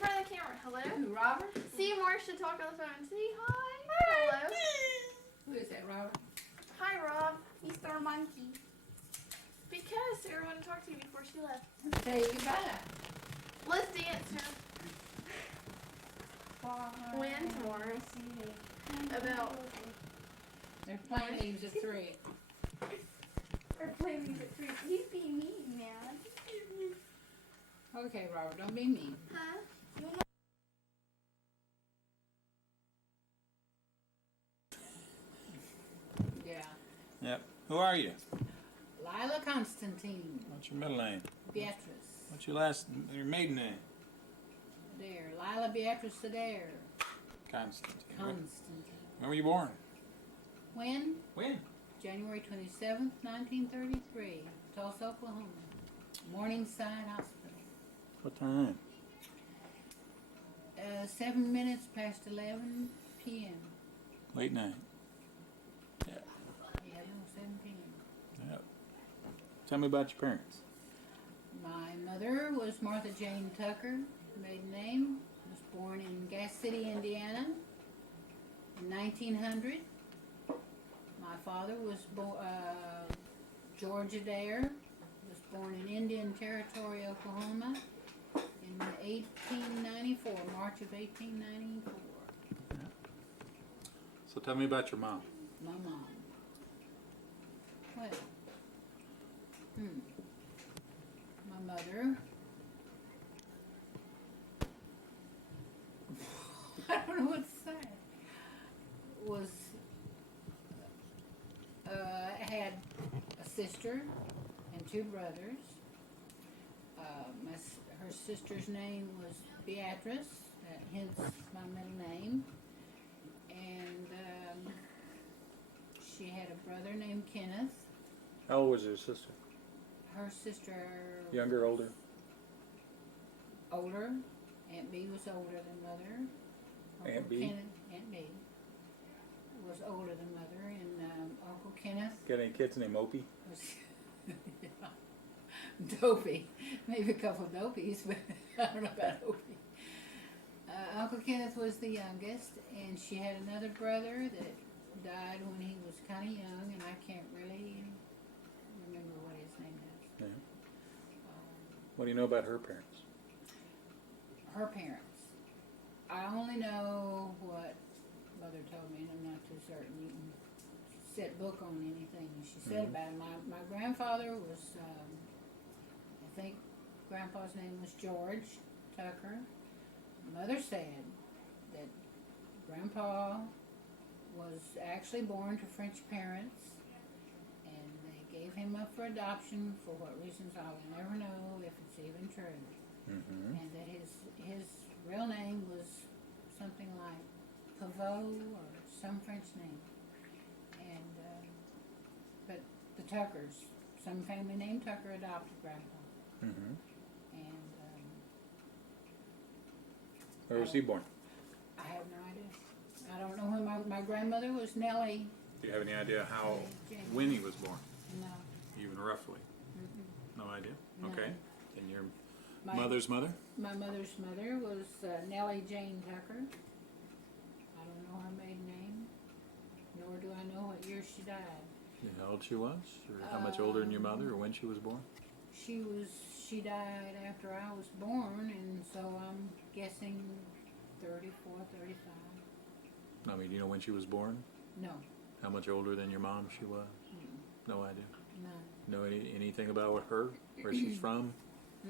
front of the camera. Hello? Who, Robert? See Marcia talk on the phone. See, hi. Hello. Who is that, Robert? Hi, Rob. Mr. Monkey. Because Sarah wanted to talk to you before she left. Say goodbye. Let's dance now. When tomorrow? About. They're playing these at 3. We're playing these at 3. He's being mean, man. Okay, Robert, don't be mean. Huh? Yeah. Yep. Who are you? Lila Konstantin. What's your middle name? Beatrice. What's your maiden name? Adair. Lila Beatrice Adair. Konstantin. Konstantin. When were you born? When? When? January 27th, 1933. Tulsa, Oklahoma. Morningside Hospital. What time? 7 minutes past 11 p.m. Late night. Yeah. Yeah, 7 p.m. Yep. Tell me about your parents. My mother was Martha Jane Tucker, maiden name. Was born in Gas City, Indiana in 1900. My father was George Adair, was born in Indian Territory, Oklahoma in 1894, March of 1894. So tell me about your mom. My mom. Well, my mother, I don't know what to say, had a sister and 2 brothers. Her sister's name was Beatrice, hence my middle name. And she had a brother named Kenneth. How old was your sister? Her sister... Younger, older? Older. Aunt B was older than Mother. Aunt B? Aunt B was older than Mother. And Uncle Kenneth... Got any kids named Opie? Was yeah. Dopey. Maybe a couple of dopies, but I don't know about Opie. Uncle Kenneth was the youngest, and she had another brother that died when he was kind of young, and I can't really remember what his name is. Yeah. What do you know about her parents? Her parents. I only know what Mother told me, and I'm not too certain. You can set book on anything she said about him. My grandfather was, I think Grandpa's name was George Tucker. Mother said that Grandpa was actually born to French parents, and they gave him up for adoption for what reasons I will never know if it's even true. And that his real name was something like Pavot or some French name. And but the Tuckers, some family named Tucker, adopted Grandpa. And where was he born? I have no idea. I don't know when my grandmother was Nellie. Do you have any idea when he was born? No. Even roughly? No idea? No. Okay. And your mother's mother? My mother's mother was Nellie Jane Tucker. I don't know her maiden name, nor do I know what year she died. You know how old she was? Or how much older than your mother, or when she was born? She died after I was born, and so I'm guessing 34, 35. I mean, do you know when she was born? No. How much older than your mom she was? No idea. No. Know anything about her? Where she's from?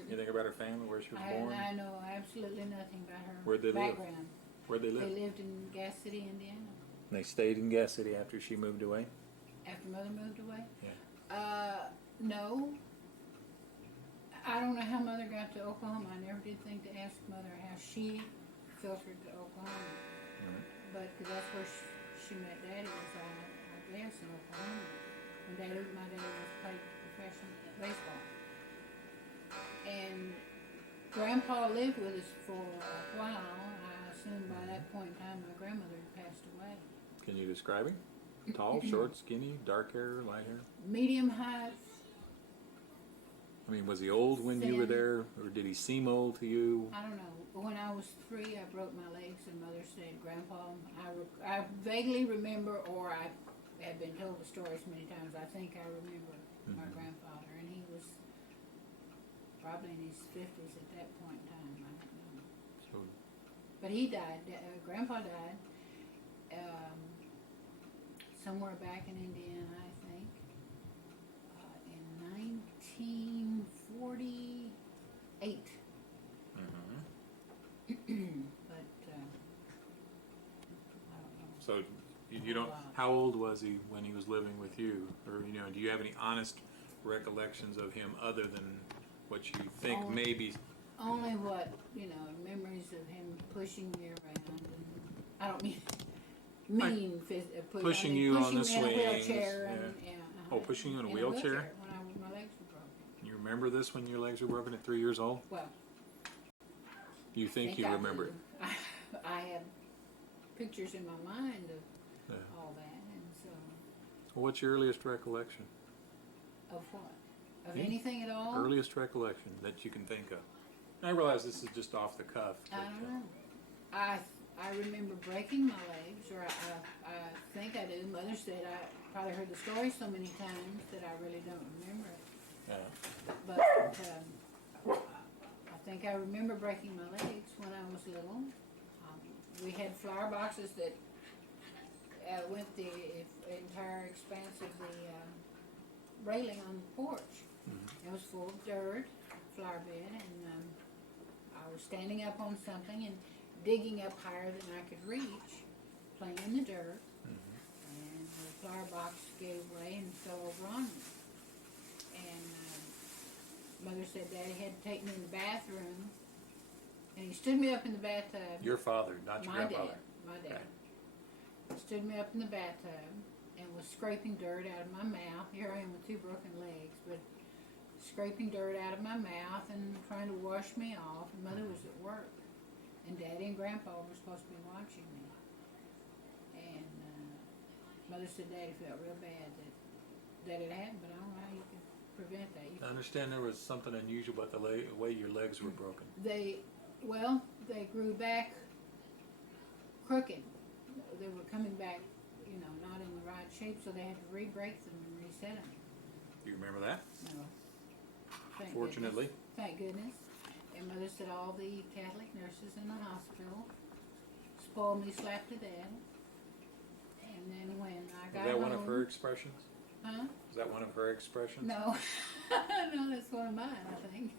Anything about her family? Where she was born? I know absolutely nothing about her Where'd they live? background. Where'd they live? They lived in Gas City, Indiana. And they stayed in Gas City after she moved away? After Mother moved away? Yeah. No. I don't know how Mother got to Oklahoma. I never did think to ask Mother how she filtered to Oklahoma. But cause that's where she met Daddy, was I guess, in Oklahoma. When my daddy was played professional baseball. And Grandpa lived with us for a while. I assume by that point in time my grandmother had passed away. Can you describe him? Tall, short, skinny, dark hair, light hair? Medium height. I mean, was he old when you were there, or did he seem old to you? I don't know. when I was 3, I broke my legs, and Mother said, Grandpa, I vaguely remember, or I have been told the stories many times, I think I remember my grandfather, and he was probably in his 50s at that point in time, I don't know. So, But he died, Grandpa died, somewhere back in Indiana, I think, in 1948. But I don't know. so you don't. How old was he when he was living with you, or do you have any honest recollections of him other than what you think maybe? Only what, memories of him pushing me around. And I don't mean Pushing you on the pushing me in a swings, wheelchair. yeah. And, Oh, pushing you in a wheelchair? When my legs were broken. You remember this when your legs were broken at 3 years old? Well, You think you I remember do. it? I have pictures in my mind of Yeah. all that, and so Well, what's your earliest recollection? of what? Of Yeah. anything at all? Earliest recollection that you can think of. I realize this is just off the cuff. I but, don't know. I remember breaking my legs, or I think I do. Mother said I probably heard the story so many times that I really don't remember it. Yeah. But I think I remember breaking my legs when I was little. We had flower boxes that went the entire expanse of the railing on the porch. It was full of dirt, flower bed, and I was standing up on something and digging up higher than I could reach, playing in the dirt, and the flower box gave way and fell over on me. And Mother said Daddy had to take me in the bathroom, and he stood me up in the bathtub. Your father, not your grandfather. My dad. Stood me up in the bathtub and was scraping dirt out of my mouth. Here I am with 2 broken legs, but scraping dirt out of my mouth and trying to wash me off. And Mother was at work, and Daddy and Grandpa were supposed to be watching me. And Mother said Daddy felt real bad that it happened, but I don't know how you can prevent that. I understand there was something unusual about the way your legs were broken. They grew back crooked. They were coming back, not in the right shape, so they had to re-break them and reset them. Do you remember that? No. Thank Fortunately. goodness. Thank goodness. And Mother said all the Catholic nurses in the hospital spoiled me slap to death. And then when I got Is that home... one of her expressions? Huh? Is that one of her expressions? No. No, that's one of mine, I think.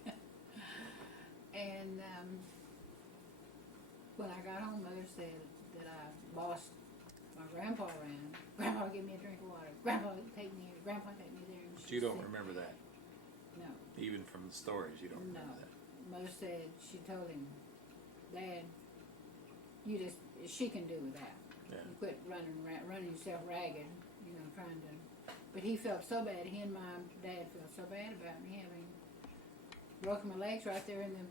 And when I got home, Mother said that I bossed my grandpa around. Grandpa, give me a drink of water. Grandpa, take me here. Grandpa, take me there. And But you don't remember that? No. Even from the stories, you don't remember that? Mother said, she told him, Dad, she can do that. Yeah. You quit running yourself ragged, trying to. But he felt so bad. He and my dad felt so bad about me having broken my legs right there in the,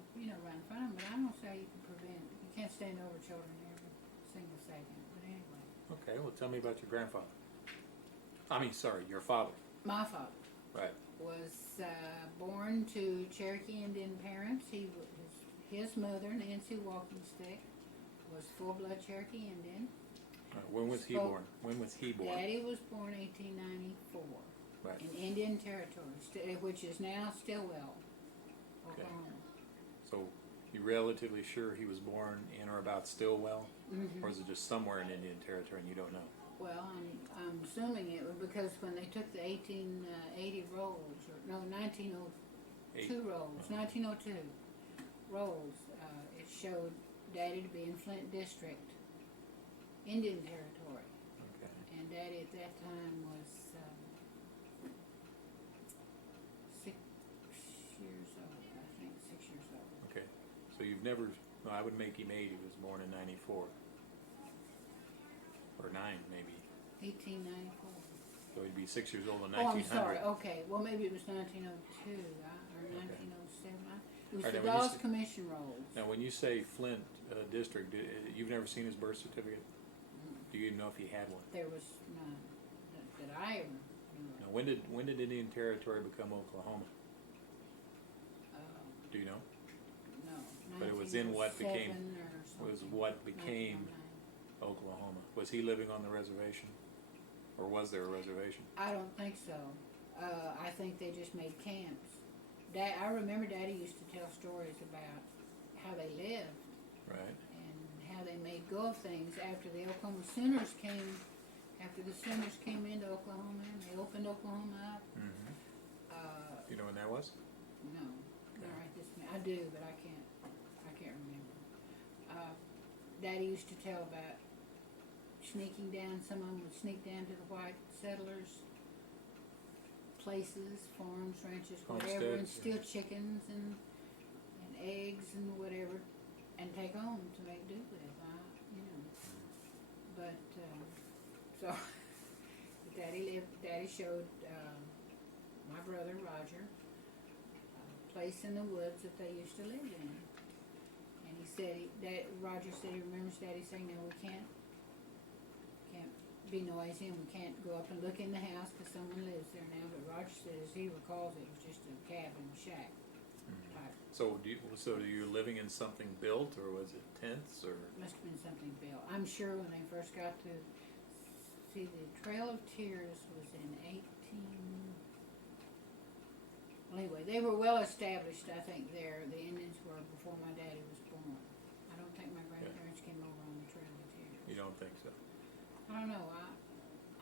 right in front of him. But I don't see how you can prevent. You can't stand over children every single second. But anyway. Okay, well, tell me about your grandfather. Your father. My father. Right. Was born to Cherokee Indian parents. His mother, Nancy Walkingstick, was full-blood Cherokee Indian. When was he born? When was he born? Daddy was born 1894 Right. in Indian Territory, which is now Stillwell, Okay. Oklahoma. So you're relatively sure he was born in or about Stillwell? Mm-hmm. Or is it just somewhere in Indian Territory and you don't know? Well, I'm assuming it was because when they took the 1880 rolls, 1902 rolls, 1902 rolls, it showed Daddy to be in Flint District, Indian Territory. Okay. And Daddy at that time was 6 years old, I think, 6 years old. Okay. So you've never, no, I would make him 8. He was born in 94. Or 9, maybe. 1894. So he'd be 6 years old in Oh, 1900. I'm sorry. Okay. Well, maybe it was 1902 or 1907. It was All right, the now when you Dawes say- Commission rolls. Now, when you say Flint District, you've never seen his birth certificate? Do you even know if he had one? There was none that I ever knew of. Now, when did Indian Territory become Oklahoma? Do you know? No, But it was in what became 1907 or something. was what became 1909. Oklahoma. Was he living on the reservation, or was there a reservation? I don't think so. I think they just made camps. I remember Daddy used to tell stories about how they lived Right. and how they made go of things after the Oklahoma Sooners came. After the Sooners came into Oklahoma and they opened Oklahoma up. Mm-hmm. Uh, You know when that was? no, not right this minute. I do, but I can't remember. Daddy used to tell about sneaking down. Some of them would sneak down to the white settlers' places, farms, ranches, whatever, and Homesteads, steal chickens and eggs and whatever, and take home to make do with. But so Daddy showed my brother Roger a place in the woods that they used to live in, and he said Roger said he remembers Daddy saying, "No, we can't be noisy and we can't go up and look in the house because someone lives there now." But Roger said, as he recalls, it was just a cabin shack type. So you're living in something built, or was it tents, or? Must have been something built. I'm sure when they first got to see the Trail of Tears was in 18. Well, anyway, they were well established, I think, there. The Indians were before my daddy was born. I don't think my grandparents came over on the Trail of Tears. You don't think so? I don't know.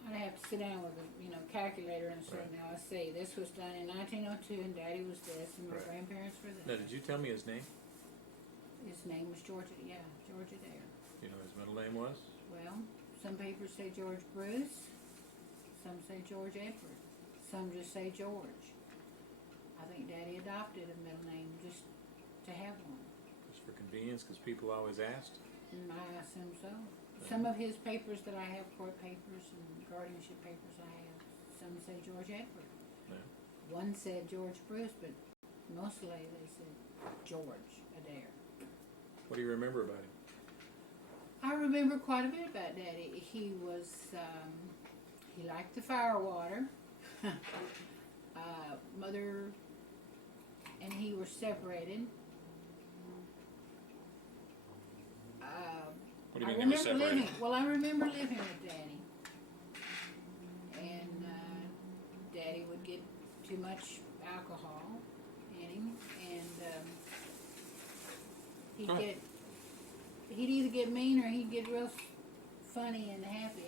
I'd have to sit down with a calculator and say, Right. now let's see, this was done in 1902 and Daddy was this and my Right. grandparents were this. Now, did you tell me his name? His name was George Adair. You know what his middle name was? Well, some papers say George Bruce, some say George Edward, some just say George. I think Daddy adopted a middle name just to have one. Just for convenience, because people always asked. And I assume so. Some of his papers that I have, court papers and guardianship papers I have, some say George Edward. Yeah. One said George Bruce, but mostly they said George Adair. What do you remember about him? I remember quite a bit about Daddy. He was, he liked the fire water. Mother and he were separated. What do you mean they were separated? I remember living with Daddy. And Daddy would get too much alcohol in him. And he'd either get mean or he'd get real funny and happy.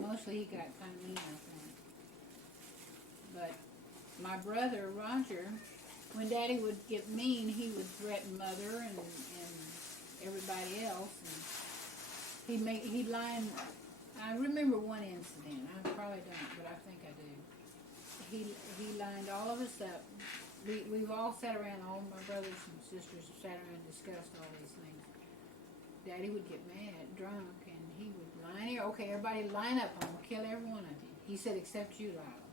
Mostly he got kind of mean, I think. But my brother, Roger, when Daddy would get mean, he would threaten Mother and everybody else. And he'd line. I remember one incident. I probably don't, but I think I do. He lined all of us up. We've all sat around, all my brothers and sisters have sat around and discussed all these things. Daddy would get mad, drunk, and he would line here. Okay, everybody line up. I'm going to kill every one of you. He said, except you, Lila.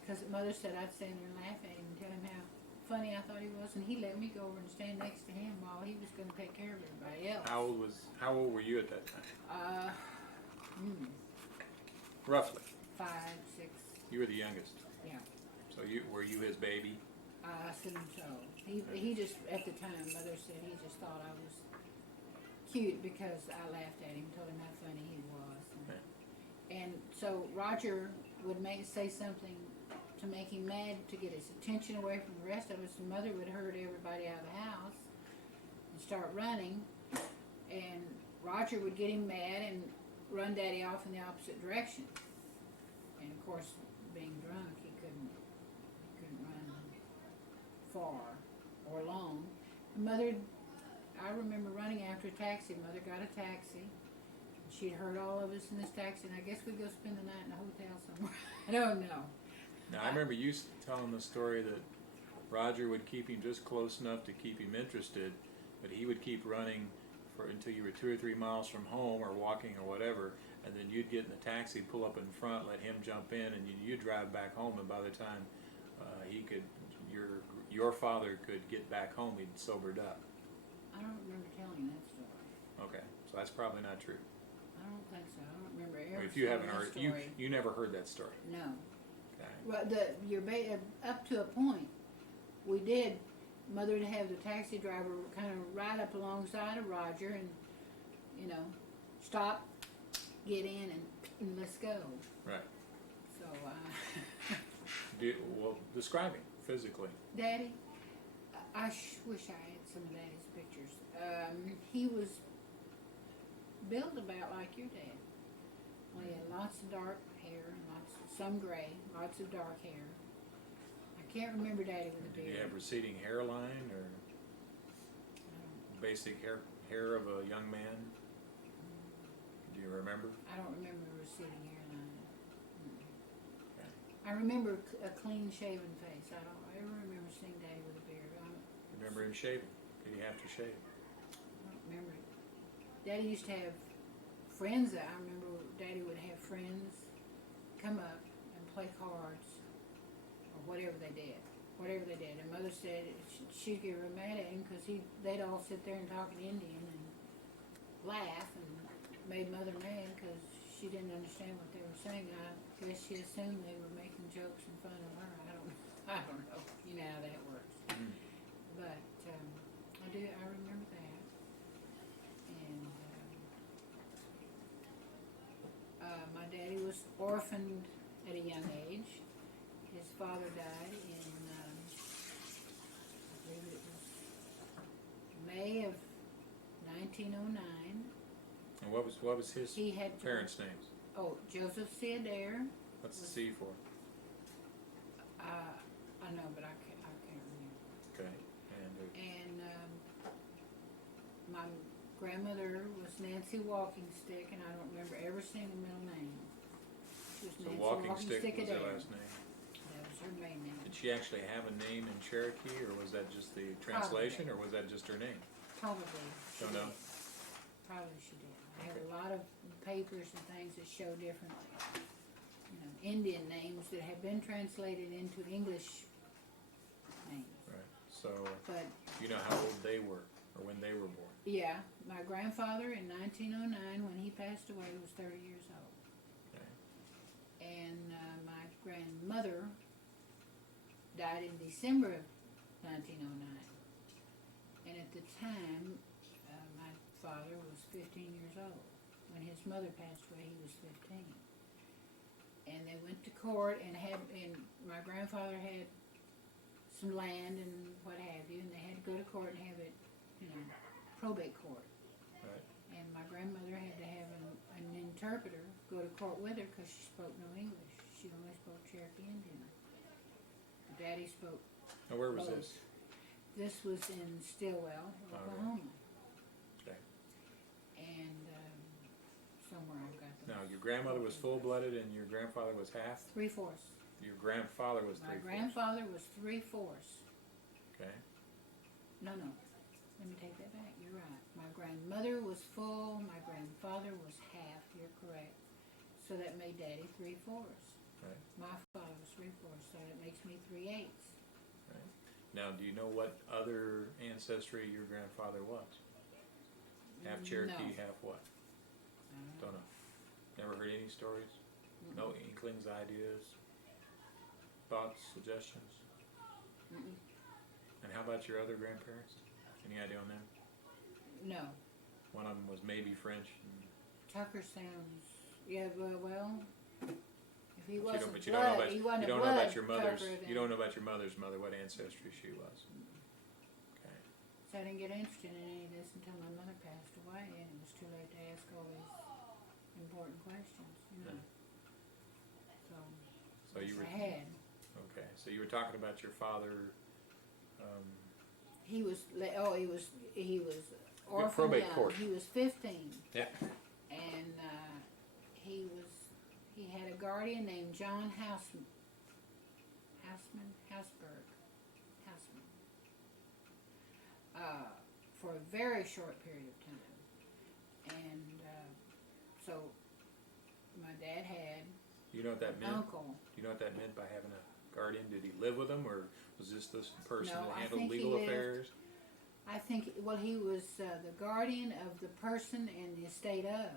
Because Mother said I'd stand there and laugh at him and tell him how funny I thought he was, and he let me go over and stand next to him while he was going to take care of everybody else. How old were you at that time? Roughly. 5, 6. You were the youngest. Yeah. So were you his baby? I assume so. He just, at the time, Mother said he just thought I was cute because I laughed at him, told him how funny he was. And so Roger would say something to make him mad to get his attention away from the rest of us, and Mother would herd everybody out of the house and start running, and Roger would get him mad and run Daddy off in the opposite direction. And of course, being drunk, he couldn't run far or long. Mother, I remember running after a taxi. Mother got a taxi. She'd herd all of us in this taxi, and I guess we'd go spend the night in a hotel somewhere. I don't know. Now, I remember you telling the story that Roger would keep him just close enough to keep him interested, but he would keep running until you were 2 or 3 miles from home or walking or whatever, and then you'd get in the taxi, pull up in front, let him jump in, and you'd drive back home, and by the time your father could get back home, he'd sobered up. I don't remember telling that story. Okay, so that's probably not true. I don't think so. I don't remember Or ever if you telling haven't that heard, story. you never heard that story. No. Okay. Well, up to a point, we did Mother would have the taxi driver kind of ride up alongside of Roger and, you know, stop, get in, and let's go. Right. So, Well, describe him physically. Daddy, I wish I had some of Daddy's pictures. He was built about like your dad. Well, he had lots of dark hair and some gray, lots of dark hair. I can't remember Daddy with a Did beard. he have receding hairline or basic hair of a young man? Do you remember? I don't remember a receding hairline. Okay. I remember a clean shaven face. I don't ever remember seeing Daddy with a beard. Remember him shaving? Did he have to shave? I don't remember it. Daddy used to have friends. I remember Daddy would have friends come up and play cards or whatever they did. And Mother said she'd get real mad at him because they'd all sit there and talk in Indian and laugh and made Mother mad because she didn't understand what they were saying. I guess she assumed they were making jokes and fun of her. I don't know. You know how that works. Mm. But I remember that. And my daddy was orphaned at a young age. His father died in, I believe it was May of 1909. And what was his He had parents' names? Oh, Joseph C. Adair. What's the C for? I know, but I can't remember. Okay. And my grandmother was Nancy Walking Stick, and I don't remember ever seeing a middle name. She was So Nancy Walking Stick was Adair. her last name. That was her main name. Did she actually have a name in Cherokee, or was that just the translation, or was that just her name? Probably. Don't know. Probably she did. I have a lot of papers and things that show different, Indian names that have been translated into English names. Right. So But you know how old they were, or when they were born. yeah, my grandfather in 1909, when he passed away, was 30 years old. Okay. And my grandmother died in December of 1909. And at the time, my father was 15 years old. When his mother passed away, he was 15. And they went to court and my grandfather had some land and what have you, and they had to go to court and have it, probate court. Right. And my grandmother had to have an interpreter go to court with her because she spoke no English. She only spoke Cherokee Indian. Daddy spoke. Now where was both. this? This was in Stillwell, Oklahoma. Okay. And somewhere I've got those. Now your grandmother was full-blooded and your grandfather was half? 3/4. Your grandfather was My 3/4. grandfather was 3/4. Okay. No. Let me take that back. You're right. My grandmother was full. My grandfather was half. You're correct. So that made Daddy 3/4. Right. My father was 3/4. So that makes me 3/8. Right. Now, do you know what other ancestry your grandfather was? Half Cherokee, No. half what? Don't know. Never heard any stories? No inklings, ideas, thoughts, suggestions? Mm-mm. And how about your other grandparents? Any idea on them? No. One of them was maybe French. Tucker sounds. Yeah. Well. If he But wasn't you don't know about, he wasn't you don't a know blood about your mother's. Tucker, You then. don't know about your mother's mother. What ancestry she was? Okay. So I didn't get interested in any of this until my mother passed away, and it was too late to ask all these important questions. So you were. I had. Okay. So you were talking about your father. He was orphaned probate young. court. He was 15, Yeah. and he had a guardian named John Hausberg, for a very short period of time, and so my dad had You know what that an meant? uncle. Do you know what that meant by having a guardian? Did he live with them, or was this person No, that I handled think he legal lived- affairs? I think, he was the guardian of the person and the estate of.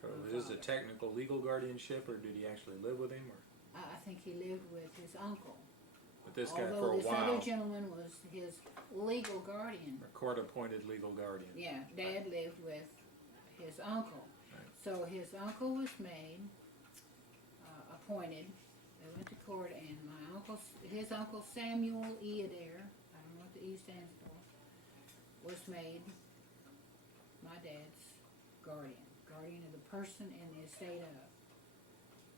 So is this a technical legal guardianship, or did he actually live with him? Or I think he lived with his uncle. But this guy, Although for a this while, other gentleman was his legal guardian. a court-appointed legal guardian. Yeah, Dad lived with his uncle. Right. So his uncle was made, appointed. They went to court, and his uncle Samuel E. Adair, I don't know what the E stands for, was made my dad's guardian of the person and the estate of.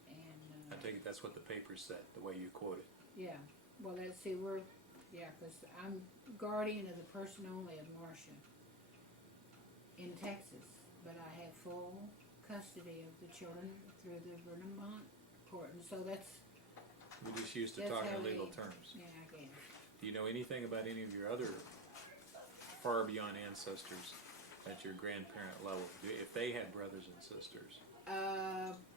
And I take it that's what the papers said, the way you quote it. yeah, well, let's see, because I'm guardian of the person only of Marcia in Texas, but I have full custody of the children through the Vermont court, and so that's We just used to That's talk how in legal we- terms. yeah, I guess. Do you know anything about any of your other far beyond ancestors at your grandparent level? If they had brothers and sisters?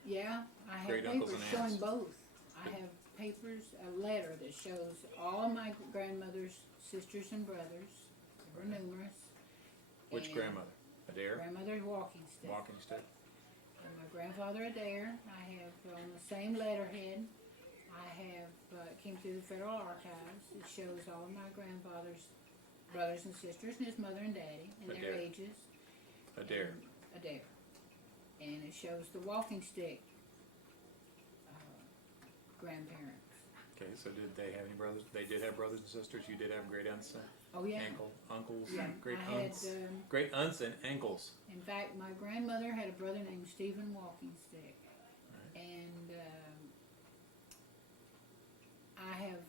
Yeah, I have Great uncles papers and showing aunts. both. I have papers, a letter that shows all of my grandmother's sisters and brothers. There were numerous. Which And grandmother? Adair? Grandmother's walking stick. Walking stick? And my grandfather Adair, I have on the same letterhead. I have, came through the Federal Archives. It shows all of my grandfather's brothers and sisters and his mother and daddy and their Adair. ages. Adair. And Adair. And it shows the walking stick grandparents. Okay, so did they have any brothers? They did have brothers and sisters? You did have great aunts and Oh yeah. uncles, Yeah, great I aunts? had, Great aunts and uncles. in fact, my grandmother had a brother named Stephen Walking Stick. And I have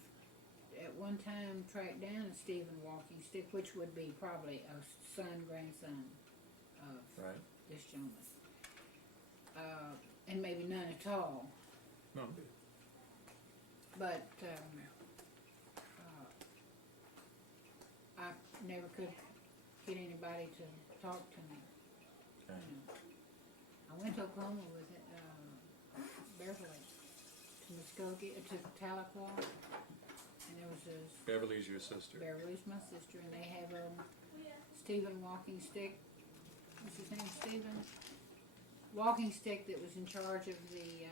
at one time tracked down a Stephen Walking Stick, which would be probably a grandson of Right. this gentleman. And maybe none at all. No. But I never could get anybody to talk to me. Okay. You know. I went to Oklahoma with it, Beverly, to Muskogee, to Tahlequah, and there was this Beverly's your sister. Beverly's my sister, and they have Stephen Walking Stick. What's his name? Stephen Walking Stick that was in charge of the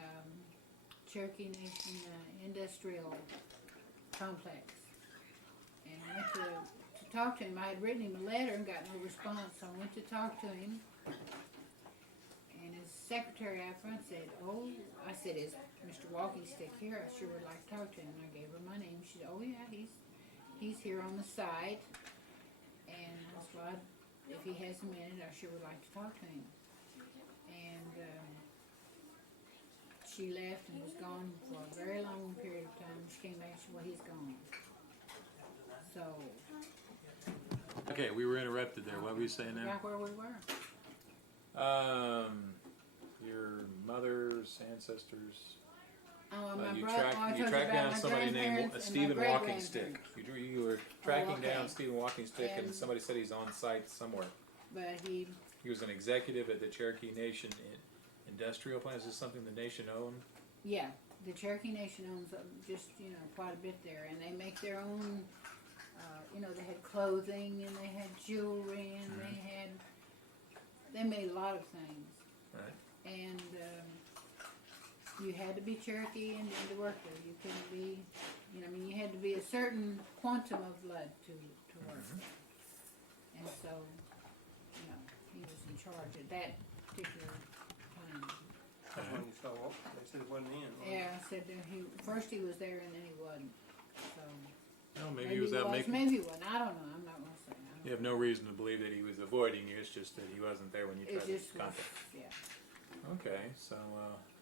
Cherokee Nation industrial complex. And I went to talk to him. I had written him a letter and got no response, so I went to talk to him. And his secretary out front said, I said, is Mr. Walking Stick here? I sure would like to talk to him. And I gave her my name. She said, oh yeah, he's here on the site. And I said, well, if he has a minute, I sure would like to talk to him. And she left and was gone for a very long period of time. She came back and said, well, he's gone. So, Okay, we were interrupted there. What were you saying now? right where we were. Your mother's ancestors. My You brother, tracked down somebody named Stephen Walking Stick. Stick. You were tracking okay. down Stephen Walking Stick, and And- somebody said he's on site somewhere. But he, He was an executive at the Cherokee Nation industrial plant. Is this something the nation owned? yeah, the Cherokee Nation owns just, quite a bit there. And they make their own, they had clothing and they had jewelry and they made a lot of things. Right. And you had to be Cherokee and to work there. You couldn't be, you had to be a certain quantum of blood to work. And so, he was in charge at that particular time. That's when you saw up, they said it wasn't in. Yeah, I said that first he was there and then he wasn't. So Well, maybe he was out making. maybe he wasn't. I don't know. I'm not gonna say. I You don't have no reason to believe that he was avoiding you. It's just that he wasn't there when you know. It tried to just was, contact. yeah. Okay, so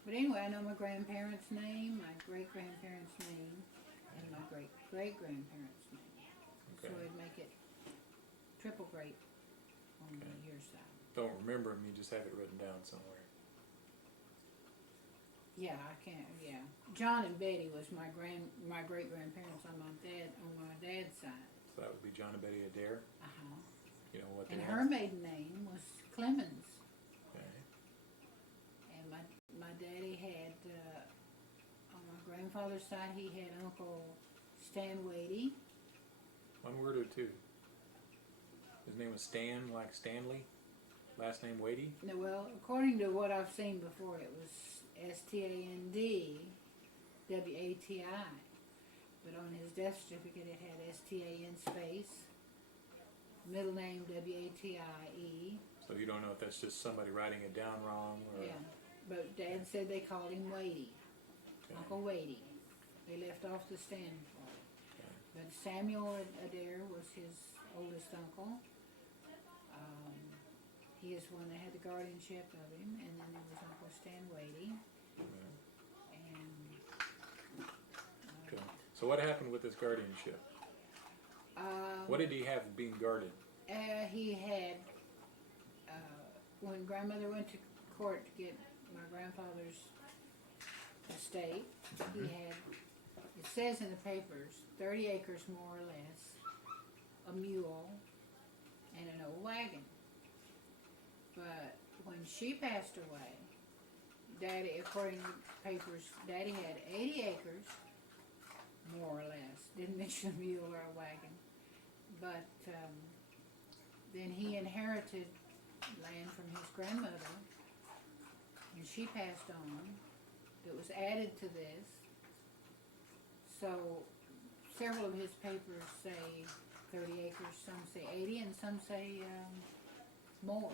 But anyway, I know my grandparents' name, my great-grandparents' name, and my great-great-grandparents' name. So okay. it'd make it triple great on your side. Don't remember him. You just have it written down somewhere. Yeah, I can't. Yeah, John and Betty was my great-grandparents on my dad's side. So that would be John and Betty Adair. You know what? And they her had? maiden name was Clemens. Okay. And my daddy had on my grandfather's side he had Uncle Stan Wadey. One word or two. His name was Stan, like Stanley. Last name Wadey. No, well, according to what I've seen before, it was STANDWATI. but on his death certificate it had STAN space, middle name WATIE. So you don't know if that's just somebody writing it down wrong, or Yeah, but Dad said they called him Wadey, Okay. Uncle Wadey. They left off the stand for it. Okay. But Samuel Adair was his oldest uncle. He is the one that had the guardianship of him, and then there was Uncle Stan Wadey, Okay. and Okay. So what happened with this guardianship? What did he have being guarded? he had, when grandmother went to court to get my grandfather's estate, he had, it says in the papers, 30 acres more or less, a mule, and an old wagon. But when she passed away, Daddy, according to the papers, Daddy had 80 acres, more or less. Didn't mention a mule or a wagon. But then he inherited land from his grandmother, and she passed on. That was added to this. So several of his papers say 30 acres, some say 80, and some say more.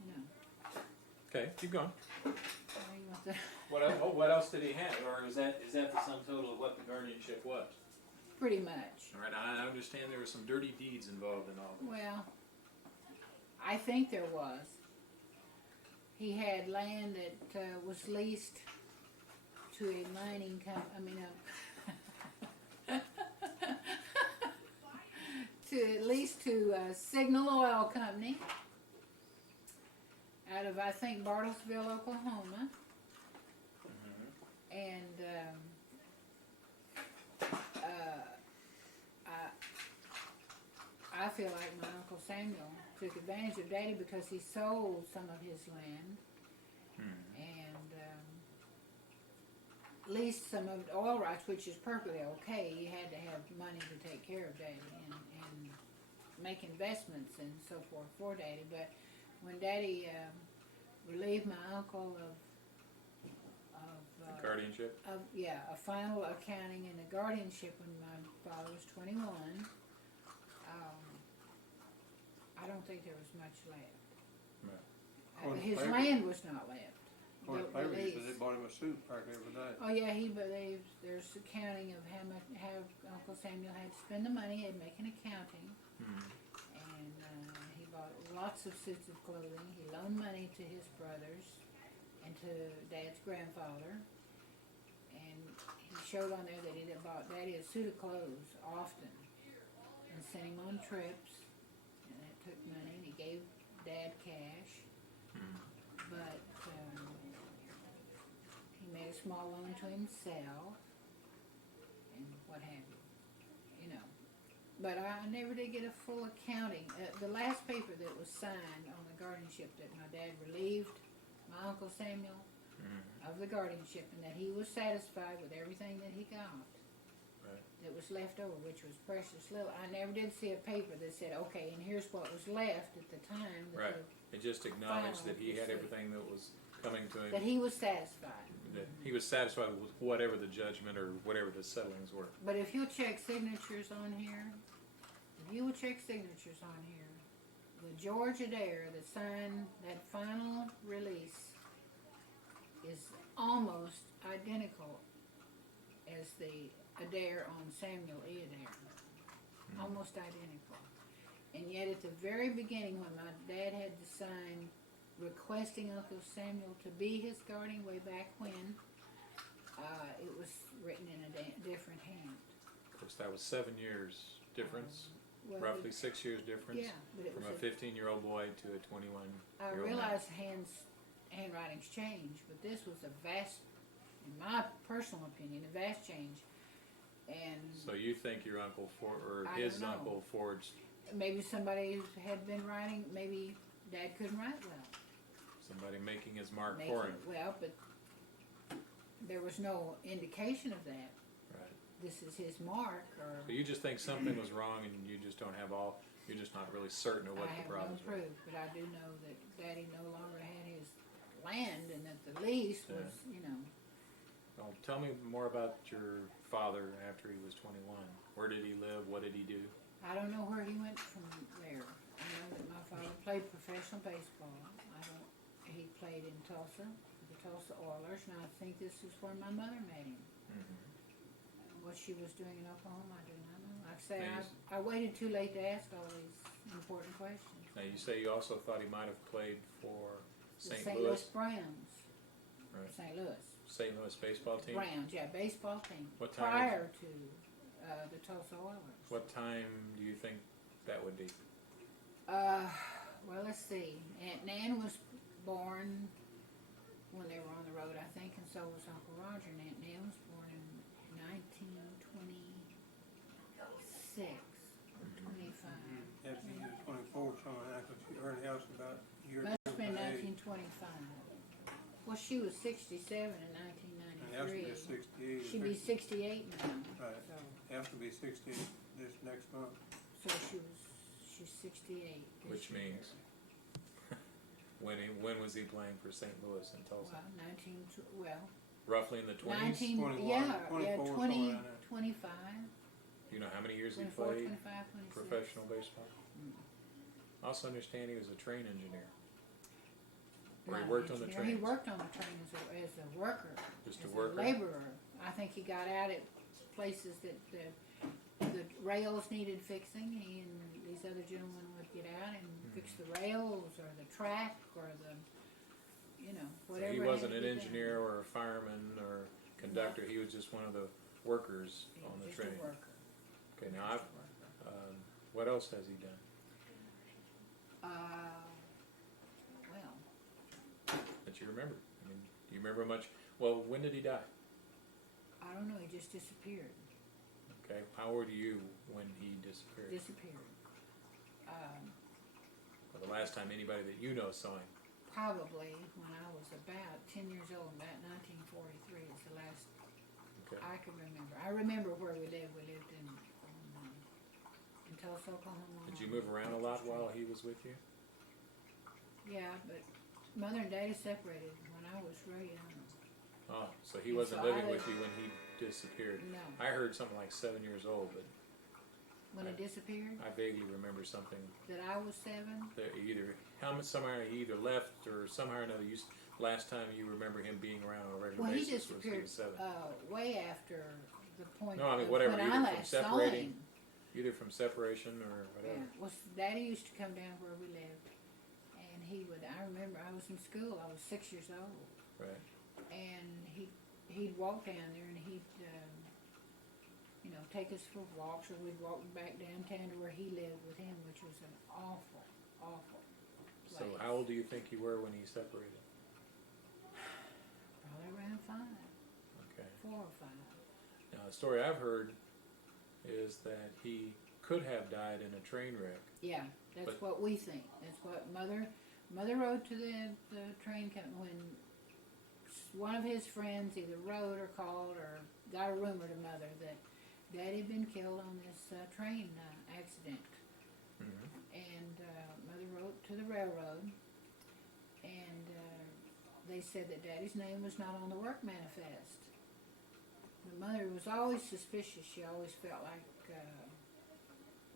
You know. Okay, keep going. You want the- What else did he have, or is that the sum total of what the guardianship was? Pretty much. All right, I understand there were some dirty deeds involved in all this. Well, I think there was. He had land that was leased to a mining company. At least to a Signal Oil Company out of, I think, Bartlesville, Oklahoma. And I feel like my Uncle Samuel took advantage of Daddy because he sold some of his land and leased some of the oil rights, which is perfectly okay. He had to have money to take care of Daddy and make investments and so forth for Daddy. But when Daddy relieved my uncle of Guardianship? a final accounting and a guardianship when my father was 21, I don't think there was much left. Right. His land was not left. Well, The the papers, lease. because they bought him a suit practically every day. Oh yeah, he believes there's accounting of how Uncle Samuel had to spend the money. He'd make an accounting, and he bought lots of suits of clothing. He loaned money to his brothers and to Dad's grandfather, and he showed on there that he had bought Daddy a suit of clothes often and sent him on trips, and that took money. And he gave Dad cash, but he made a small loan to himself and what have you know. But I never did get a full accounting. The last paper that was signed on the guardianship that my dad relieved my Uncle Samuel of the guardianship, and that he was satisfied with everything that he got that was left over, which was precious little. I never did see a paper that said, okay, and here's what was left at the time. Right. It just acknowledged that he had Final everything that was coming to him. That he was satisfied. That he was satisfied with whatever the judgment or whatever the settlings were. But if you'll check signatures on here, the George Adair that signed that final release is almost identical as the Adair on Samuel E. Adair. Almost identical. And yet at the very beginning, when my dad had to sign requesting Uncle Samuel to be his guardian way back when, it was written in a different hand. Of course, that was 7 years difference, Well, roughly 6 years difference, Yeah, but it from was a 15-year-old boy to a 21-year-old I man. realize handwritings change, but this was a vast, in my personal opinion, a vast change. And So you think your uncle I his don't know. uncle forged maybe somebody had been writing, maybe Dad couldn't write well. somebody making his mark Making for him? it well, but there was no indication of that. Right. This is his mark, or So you just think something was wrong, and you just don't have you're just not really certain of what I the have no problems were. proof, but I do know that Daddy no longer had his land, and that the lease was, Well, tell me more about your father after he was 21? Where did he live? What did he do? I don't know where he went from there. I know that my father played professional baseball. He played in Tulsa, the Tulsa Oilers, and I think this is where my mother met him. What she was doing in Oklahoma, I do not know. Like I say, I waited too late to ask all these important questions. Now you say you also thought he might have played for The St. St. Louis, Louis Browns. Right. St. Louis. St. Louis baseball team. Browns, yeah, baseball team. What time prior to the Tulsa Oilers. What time do you think that would be? Well, let's see. Aunt Nan was born when they were on the road, I think, and so was Uncle Roger. And Aunt Nan was born in 1926, 25. After you was 24 or something, I could see her house about a year Must have been age. 1925. Well, she was 67 in And the house would be 1993. 68. She'd be 68 now. Right. So, House will be 60 this next month. so she's 68. this Which year. means when was he playing for St. Louis and Tulsa? Well, Roughly in the 20s. 19, 21, yeah, 24, 20, somewhere around there. 25, Do you know how many years he 24, played 25, 26. professional baseball? Mm. I also understand he was a train engineer. Or he Not worked an on the engineer. trains. He worked on the train as a worker, Just as a worker? laborer. I think he got out at places that the rails needed fixing. He and these other gentlemen would get out and fix the rails or the track or the, So whatever. he had wasn't to an be done. engineer or a fireman or conductor. He was just one of the workers He on was the just train. a worker. Okay, now Just a worker. what else has he done? Well, That you remember? I mean, do you remember much? Well, when did he die? I don't know. He just disappeared. Okay, how old were you when he disappeared? Disappeared. Well, the last time anybody that you know saw him. Probably when I was about 10 years old, about 1943 is the last Okay. I can remember. I remember where we lived. We lived in Tulsa, Oklahoma. Did you move around a lot while he was with you? Yeah, but Mother and Daddy separated when I was real young. Oh, so he And wasn't so living I with you when he disappeared. No. I heard something like 7 years old, but When he disappeared, I vaguely remember something that I was 7. that somehow he either left or somehow or another. Last time you remember him being around on a regular Well, he basis disappeared was 7. way after the point No, I mean, of whatever, when either I from last saw separating- him. Either from separation or Yeah. whatever. Well, Daddy used to come down where we lived, and he would. I remember I was in school. I was 6 years old. Right. And he'd walk down there and he'd take us for walks, or we'd walk back downtown to where he lived with him, which was an awful place. So how old do you think you were when he separated? Probably around 5, Okay. 4 or 5. Now the story I've heard is that he could have died in a train wreck. Yeah, that's But- what we think. That's what Mother wrote to the train company when one of his friends either wrote or called or got a rumor to Mother that Daddy had been killed on this train accident. Mm-hmm. And Mother wrote to the railroad, and they said that Daddy's name was not on the work manifest. But Mother was always suspicious. She always felt like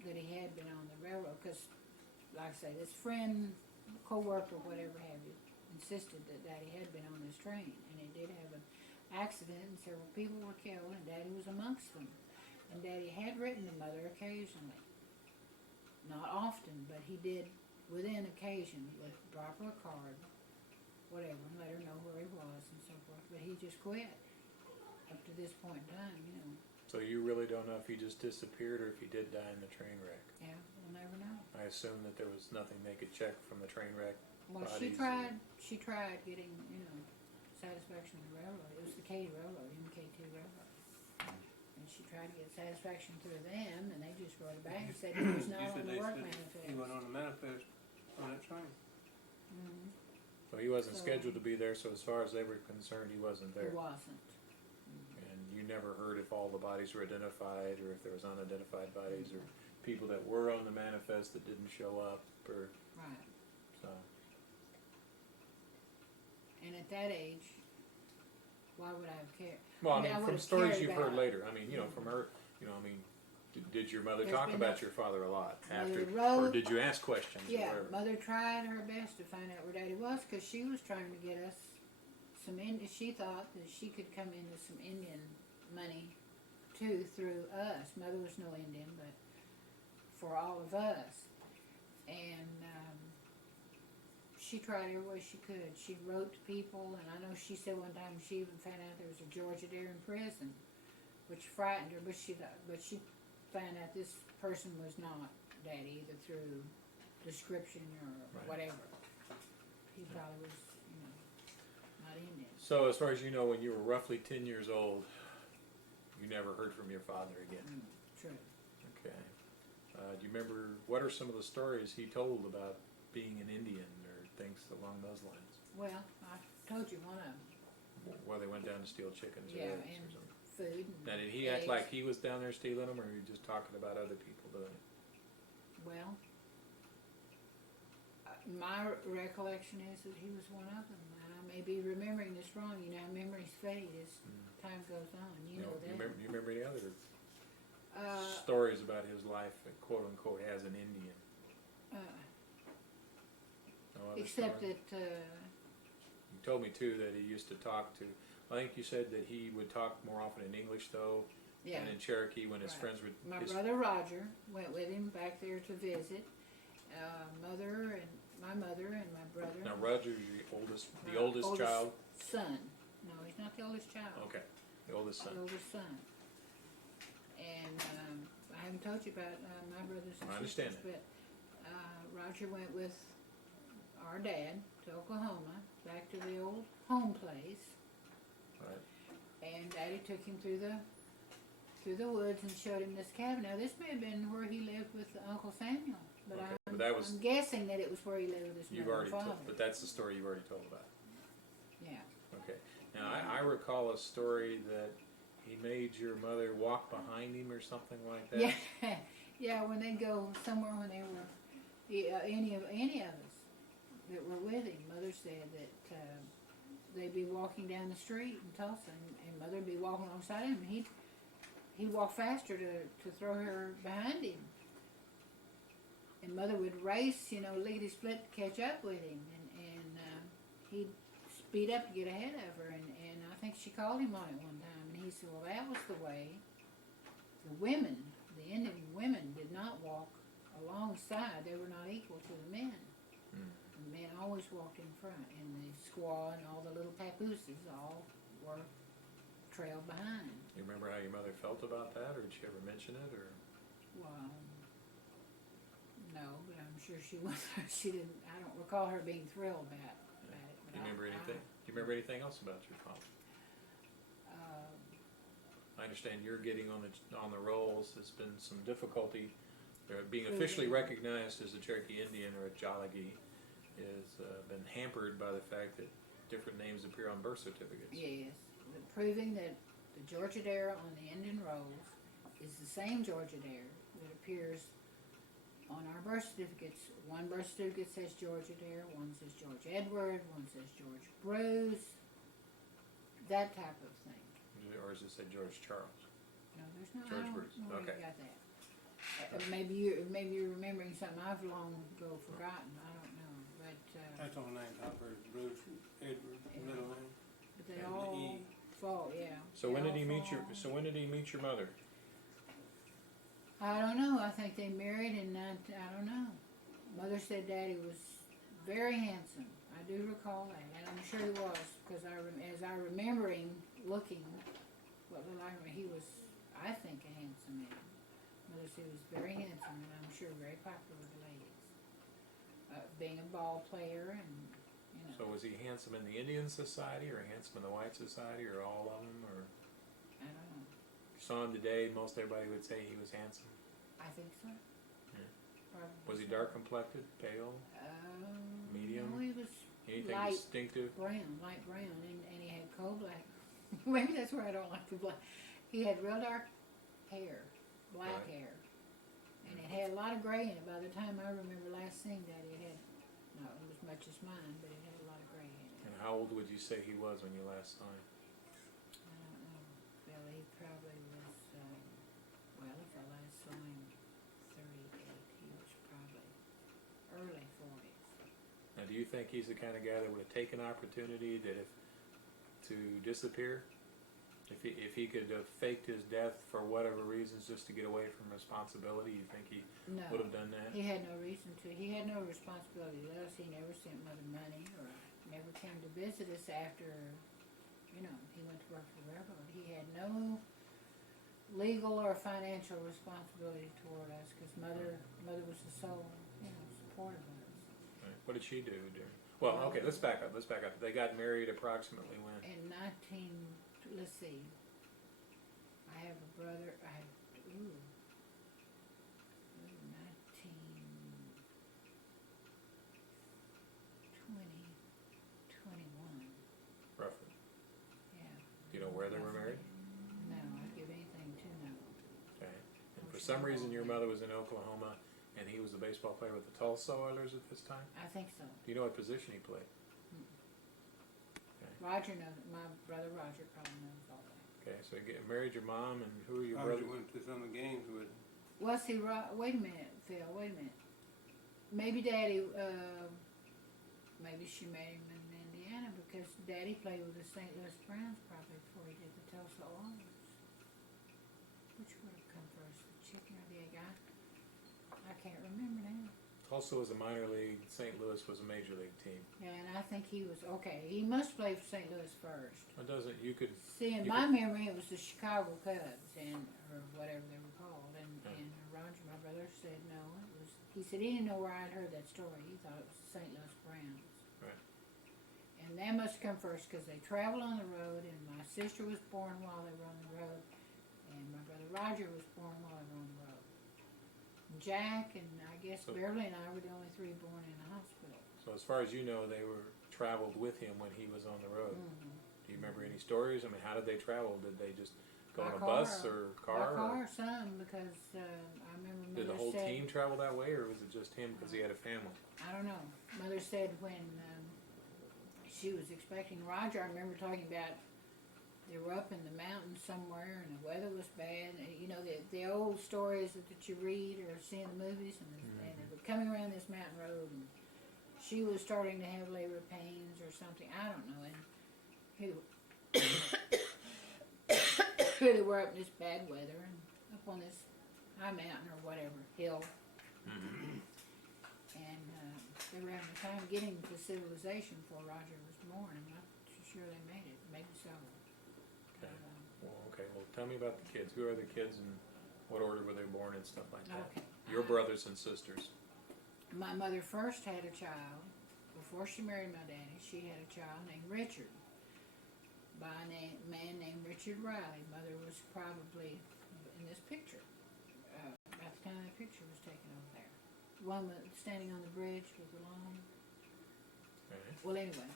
that he had been on the railroad, because, like I say, this friend, co-worker, whatever have you, insisted that Daddy had been on this train, and it did have an accident, and several people were killed, and Daddy was amongst them. And Daddy had written to Mother occasionally. Not often, but he did, within occasion, would drop her a card, whatever, and let her know where he was and so forth. But he just quit up to this point in time, So you really don't know if he just disappeared or if he did die in the train wreck. Yeah, we'll never know. I assume that there was nothing they could check from the train wreck. Well, Bodies she tried getting, satisfaction with the railroad. It was the Katy Railroad, MK2 Railroad. And she tried to get satisfaction through them, and they just wrote it back and said he was not on the work manifest. He wasn't on the manifest on that train. Mhm. So he wasn't So- scheduled to be there, so as far as they were concerned, he wasn't there. It wasn't. And you never heard if all the bodies were identified or if there was unidentified bodies or people that were on the manifest that didn't show up or Right. so. And at that age, why would I have cared? Well, I I mean, from would've stories cared you've heard about- later. I mean, you know, from her, you know, I mean, did your mother There's talk been about no- your father a lot Mother after, wrote- or did you ask questions? Or Yeah, whatever? Mother tried her best to find out where Daddy was because she was trying to get us some she thought that she could come into some Indian money too through us. Mother was no Indian, but for all of us. And she tried every way she could. She wrote to people, and I know she said one time she even found out there was a Georgia Dare in prison, which frightened her. But she found out this person was not Daddy, either through description or Right. whatever. He probably was, not Indian. So, as far as you know, when you were roughly 10 years old, you never heard from your father again. True. Okay. Do you remember, what are some of the stories he told about being an Indian or things along those lines? Well, I told you one of them. Where they went down to steal chickens or Yeah, eggs and or something. food. And Now, did he act eggs. like he was down there stealing them, or were you just talking about other people doing it? Well, my recollection is that he was one of them. I may be remembering this wrong. You know, memories fade as time goes on. You know that. Do you remember any other Uh, stories about his life, quote unquote, as an Indian? No other except story? that, You told me too that he used to talk to. I think you said that he would talk more often in English though, yeah, and in Cherokee when his Right. friends would. my his- brother Roger went with him back there to visit. My mother and my brother. Now Roger's the my oldest child. son. No, he's not the oldest child. Okay, the oldest son. The oldest son. And I haven't told you about my brothers and I understand sisters, but Roger went with our dad to Oklahoma, back to the old home place, Right. and Daddy took him through the woods and showed him this cabin. Now this may have been where he lived with Uncle Samuel, but Okay, I'm, but that was- I'm guessing that it was where he lived with his You've mother already and father. told, but that's the story you've already told about. Yeah. Okay. Now I recall a story that he made your mother walk behind him or something like that. Yeah, yeah. When they go somewhere, when they were any of us that were with him, Mother said that they'd be walking down the street in Tulsa, and Mother'd be walking alongside him, and he'd walk faster to throw her behind him, and Mother would race, lickety split to catch up with him, and he'd speed up to get ahead of her, and I think she called him on it one time, and he said, well, that was the way the women, the Indian women, did not walk alongside. They were not equal to the men. The men always walked in front, and the squaw and all the little papooses all were trailed behind. You remember how your mother felt about that, or did she ever mention it, or? Well, no, but I'm sure she was. She didn't. I don't recall her being thrilled about it. Do you remember anything? Do you remember anything else about your father? I understand you're getting on the rolls. There's been some difficulty. Being officially recognized as a Cherokee Indian or a Jalagi has been hampered by the fact that different names appear on birth certificates. Yes, but proving that the Georgia Dare on the Indian rolls is the same Georgia Dare that appears on our birth certificates. One birth certificate says Georgia Dare, one says George Edward, one says George Bruce, that type of thing. Or does it say George Charles? No, there's no. George I don't Bruce, know where okay. you got that. Maybe you're remembering something I've long ago forgotten. I don't know, but That's all the names I've heard, Bruce, Edward, Yeah. middle name. but they and the all E. fall. Yeah. So they when did all he meet fall. your? So when did he meet your mother? I don't know. I think they married in I don't know. Mother said Daddy was very handsome. I do recall that, and I'm sure he was because as I remember him looking, what little I remember, he was, I think, a handsome man. Mother said he was very handsome, and I'm sure very popular with the ladies. Being a ball player, and So was he handsome in the Indian society, or handsome in the white society, or all of them, or? I don't know. If you saw him today, most everybody would say he was handsome. I think so. Yeah. Probably Was he so. dark complected, pale, medium? No, he was anything light distinctive? light brown, and he had coal black. Maybe that's where I don't like the black. He had real dark hair, black Right. hair, and it had a lot of gray in it. By the time I remember last seeing that, it had not as much as mine, but it had a lot of gray in it. And how old would you say he was when you last saw him? probably was, well, if I last saw him 38, he was probably early 40s. Now, do you think he's the kind of guy that would have taken opportunity to disappear? If he could have faked his death for whatever reasons just to get away from responsibility, you think he No, would have done that? he had no reason to. He had no responsibility to us. He never sent Mother money or never came to visit us after, he went to work for the railroad. He had no legal or financial responsibility toward us because Mother was the sole, support of us. Right. What did she do? Well, okay, let's back up. They got married approximately when? In let's see. I have a brother. 1921. Roughly. Yeah. Do you know where they were married? No, I'd give anything to know. Okay. And for some reason, your mother was in Oklahoma, and he was the baseball player with the Tulsa Oilers at this time. I think so. Do you know what position he played? Roger knows. My brother Roger probably knows all that. Okay, so you married your mom, and who are your I brothers? went to some of the games with. Well, see, wait a minute, Phil. Wait a minute. Maybe Daddy. Maybe she met him in Indiana because Daddy played with the St. Louis Browns probably before he did the Tulsa Oilers. Which would have come first, the chicken or the egg? I can't remember now. Tulsa was a minor league. St. Louis was a major league team. Yeah, and I think he was okay. He must play for St. Louis first. It doesn't. You could. See, in my memory, it was the Chicago Cubs or whatever they were called. And Roger, my brother, said no. It was. He said he didn't know where I'd heard that story. He thought it was the St. Louis Browns. Right. And that must come first because they traveled on the road. And my sister was born while they were on the road, and my brother Roger was born while they were on the road. Jack and I guess Beverly and I were the only three born in the hospital. So as far as you know, they were traveled with him when he was on the road. Mm-hmm. Do you remember any stories? I mean, how did they travel? Did they just go on a By bus or car? By car, some, because I remember Mother Did the whole said, team travel that way, or was it just him because he had a family? I don't know. Mother said when she was expecting Roger, I remember talking about they were up in the mountains somewhere and the weather was bad. The old stories that you read or see in the movies, and they were coming around this mountain road, and she was starting to have labor pains or something. I don't know. And here they were up in this bad weather and up on this high mountain or whatever hill, and they were having a time getting to civilization before Roger was born. I'm not too sure they made it. Maybe so. Okay. Well, tell me about the kids. Who are the kids, and what order were they born in, stuff like that? Okay. Your brothers and sisters. My mother first had a child. Before she married my daddy, she had a child named Richard by a man named Richard Riley. Mother was probably in this picture, about the time the picture was taken over there. The one standing on the bridge with the lawn. Okay. Well, anyway.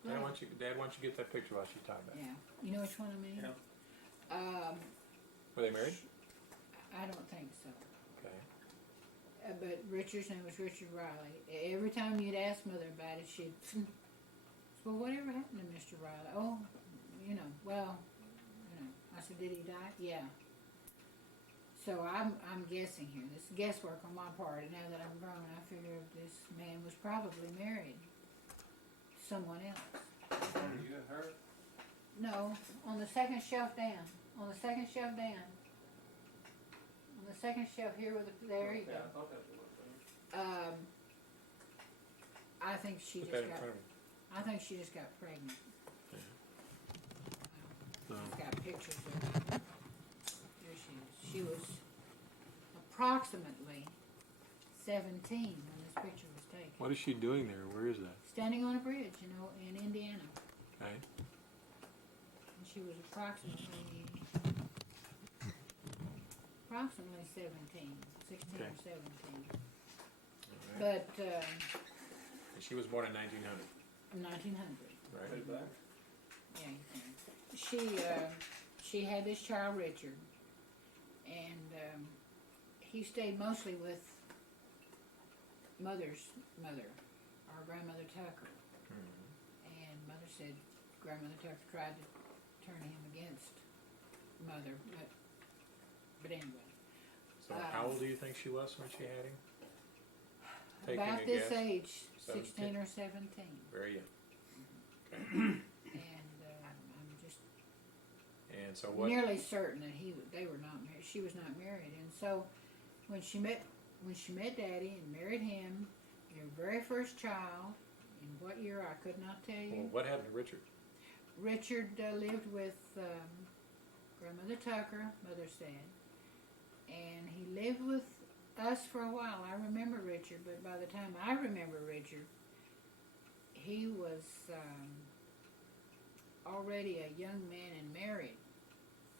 Dad, why don't you get that picture while she's talking about it? Yeah. You know which one I mean? Yeah. Were they married? I don't think so. Okay. But Richard's name was Richard Riley. Every time you'd ask Mother about it, she'd, well, whatever happened to Mr. Riley? Oh, I said, did he die? Yeah. So I'm guessing here. This is guesswork on my part. And now that I'm grown, I figure this man was probably married to someone else. You got her? No, on the second shelf down. On the second shelf down. On the second shelf here there you go. I thought that was I think she Put just that in got. front of me. I think she just got pregnant. So, She's got pictures of her. Here she is. She was approximately 17 when this picture was taken. what is she doing there? Where is that? Standing on a bridge, in Indiana. Okay. And she was approximately 17, 16 Okay. or 17. All right. But And she was born in 1900, 1900. right? Right back. Yeah, you can. She had this child, Richard, and he stayed mostly with Mother's mother, our grandmother Tucker. Mm-hmm. And Mother said grandmother Tucker tried to turn him against mother, but anyway. So how old do you think she was when she had him? Taking About a this guess. age, 17. 16 or 17. Very young. Okay. And I'm just And so what? nearly certain that they were not married. She was not married. And so when she met Daddy and married him, their very first child, in what year I could not tell you. Well, what happened to Richard? Richard lived with Grandmother Tucker, Mother said, and he lived with us for a while. I remember Richard, but by the time I remember Richard, he was already a young man and married.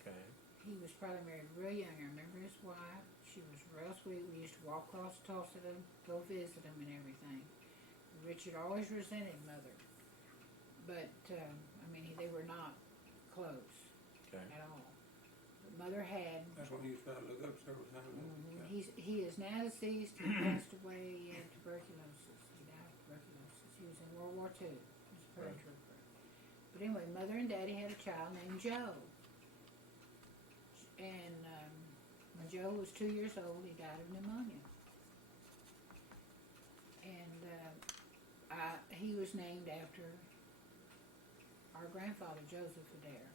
Okay. He was probably married real young. I remember his wife. She was real sweet. We used to walk across Tulsa to go visit him and everything. Richard always resented Mother, but I mean they were not close Okay. at all. But Mother had. That's when you started to look up several times. He is now deceased. He passed away. He had tuberculosis. He died of tuberculosis. He was in World War II. He was a paratrooper. But anyway, Mother and Daddy had a child named Joe. And when Joe was 2 years old, he died of pneumonia. And he was named after our grandfather, Joseph Adair.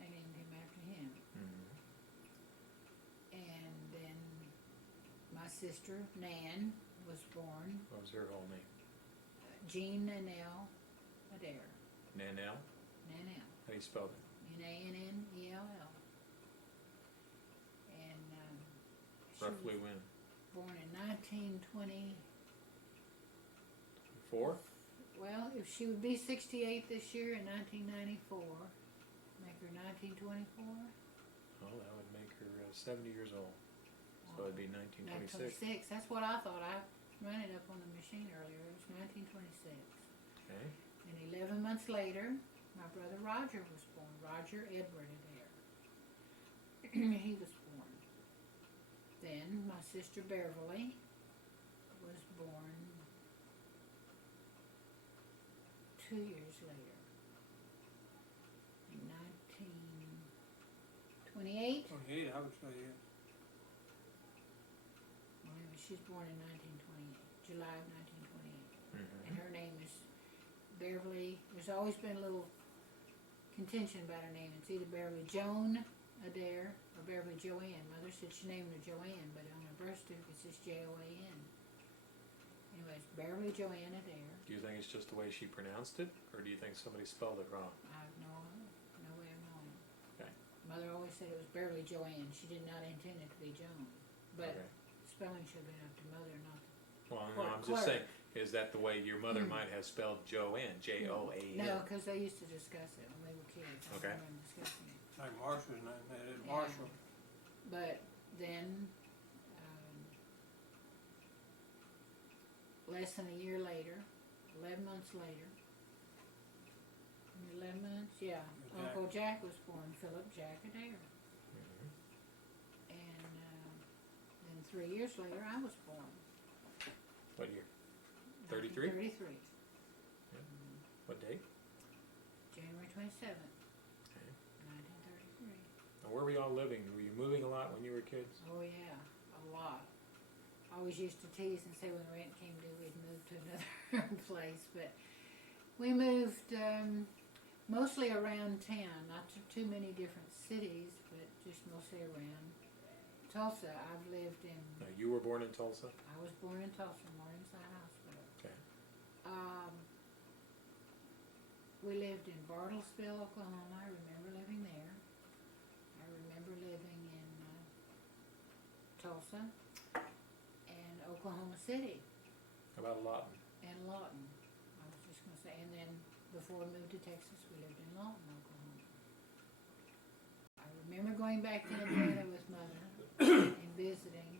They named him after him. Mm-hmm. And then my sister, Nan, was born. What was her whole name? Jean Nanelle Adair. Nanelle? Nanelle. How do you spell that? Nannell. And she Roughly was when? born in 1920. 4? Well, if she would be 68 this year in 1994, make her 1924. Oh, that would make her 70 years old. So it'd be 1926. 1926. That's what I thought. I ran it up on the machine earlier. It was 1926. Okay. And 11 months later, my brother Roger was born. Roger Edward Adair. He was born. Then my sister Beverly was born 2 years later. In 1928. 28, I would say, yeah. Well, anyway, she's born in 1928, July of 1928. Mm-hmm. And her name is Beverly. There's always been a little contention about her name. It's either Beverly Joan Adair or Beverly Joanne. Mother said she named her Joanne, but on her birth certificate it says Joan. Anyways, Beverly Joanne Adair. Do you think it's just the way she pronounced it, or do you think somebody spelled it wrong? I have no way of knowing. Okay. Mother always said it was Beverly Joanne. She did not intend it to be Joan. But Okay. spelling should have been up to Mother, not the Well, no, Or I'm just clerk. saying, is that the way your mother might have spelled Joanne? Joanne. No, because they used to discuss it when we were kids. I Okay. remember discussing it. Like Marshall's name, that is Yeah. Marshall. But then, less than a year later, 11 months later, 11 months, yeah, Jack. Uncle Jack was born, Philip Jack Adair. Mhm. And then 3 years later, I was born. What year? 33? 33. What date? January 27th, Okay. 1933. Now, where were you all living? Were you moving a lot when you were kids? Oh yeah, a lot. I always used to tease and say when the rent came due we'd move to another place, but we moved mostly around town, not to too many different cities, but just mostly around Tulsa. I've lived in, Now, you were born in Tulsa? I was born in Tulsa, Morningside Hospital. Okay. We lived in Bartlesville, Oklahoma. I remember living there. I remember living in Tulsa and Oklahoma City How about Lawton? and Lawton. I was just going to say, and then before we moved to Texas, we lived in Lawton, Oklahoma. I remember going back to Indiana with Mother and visiting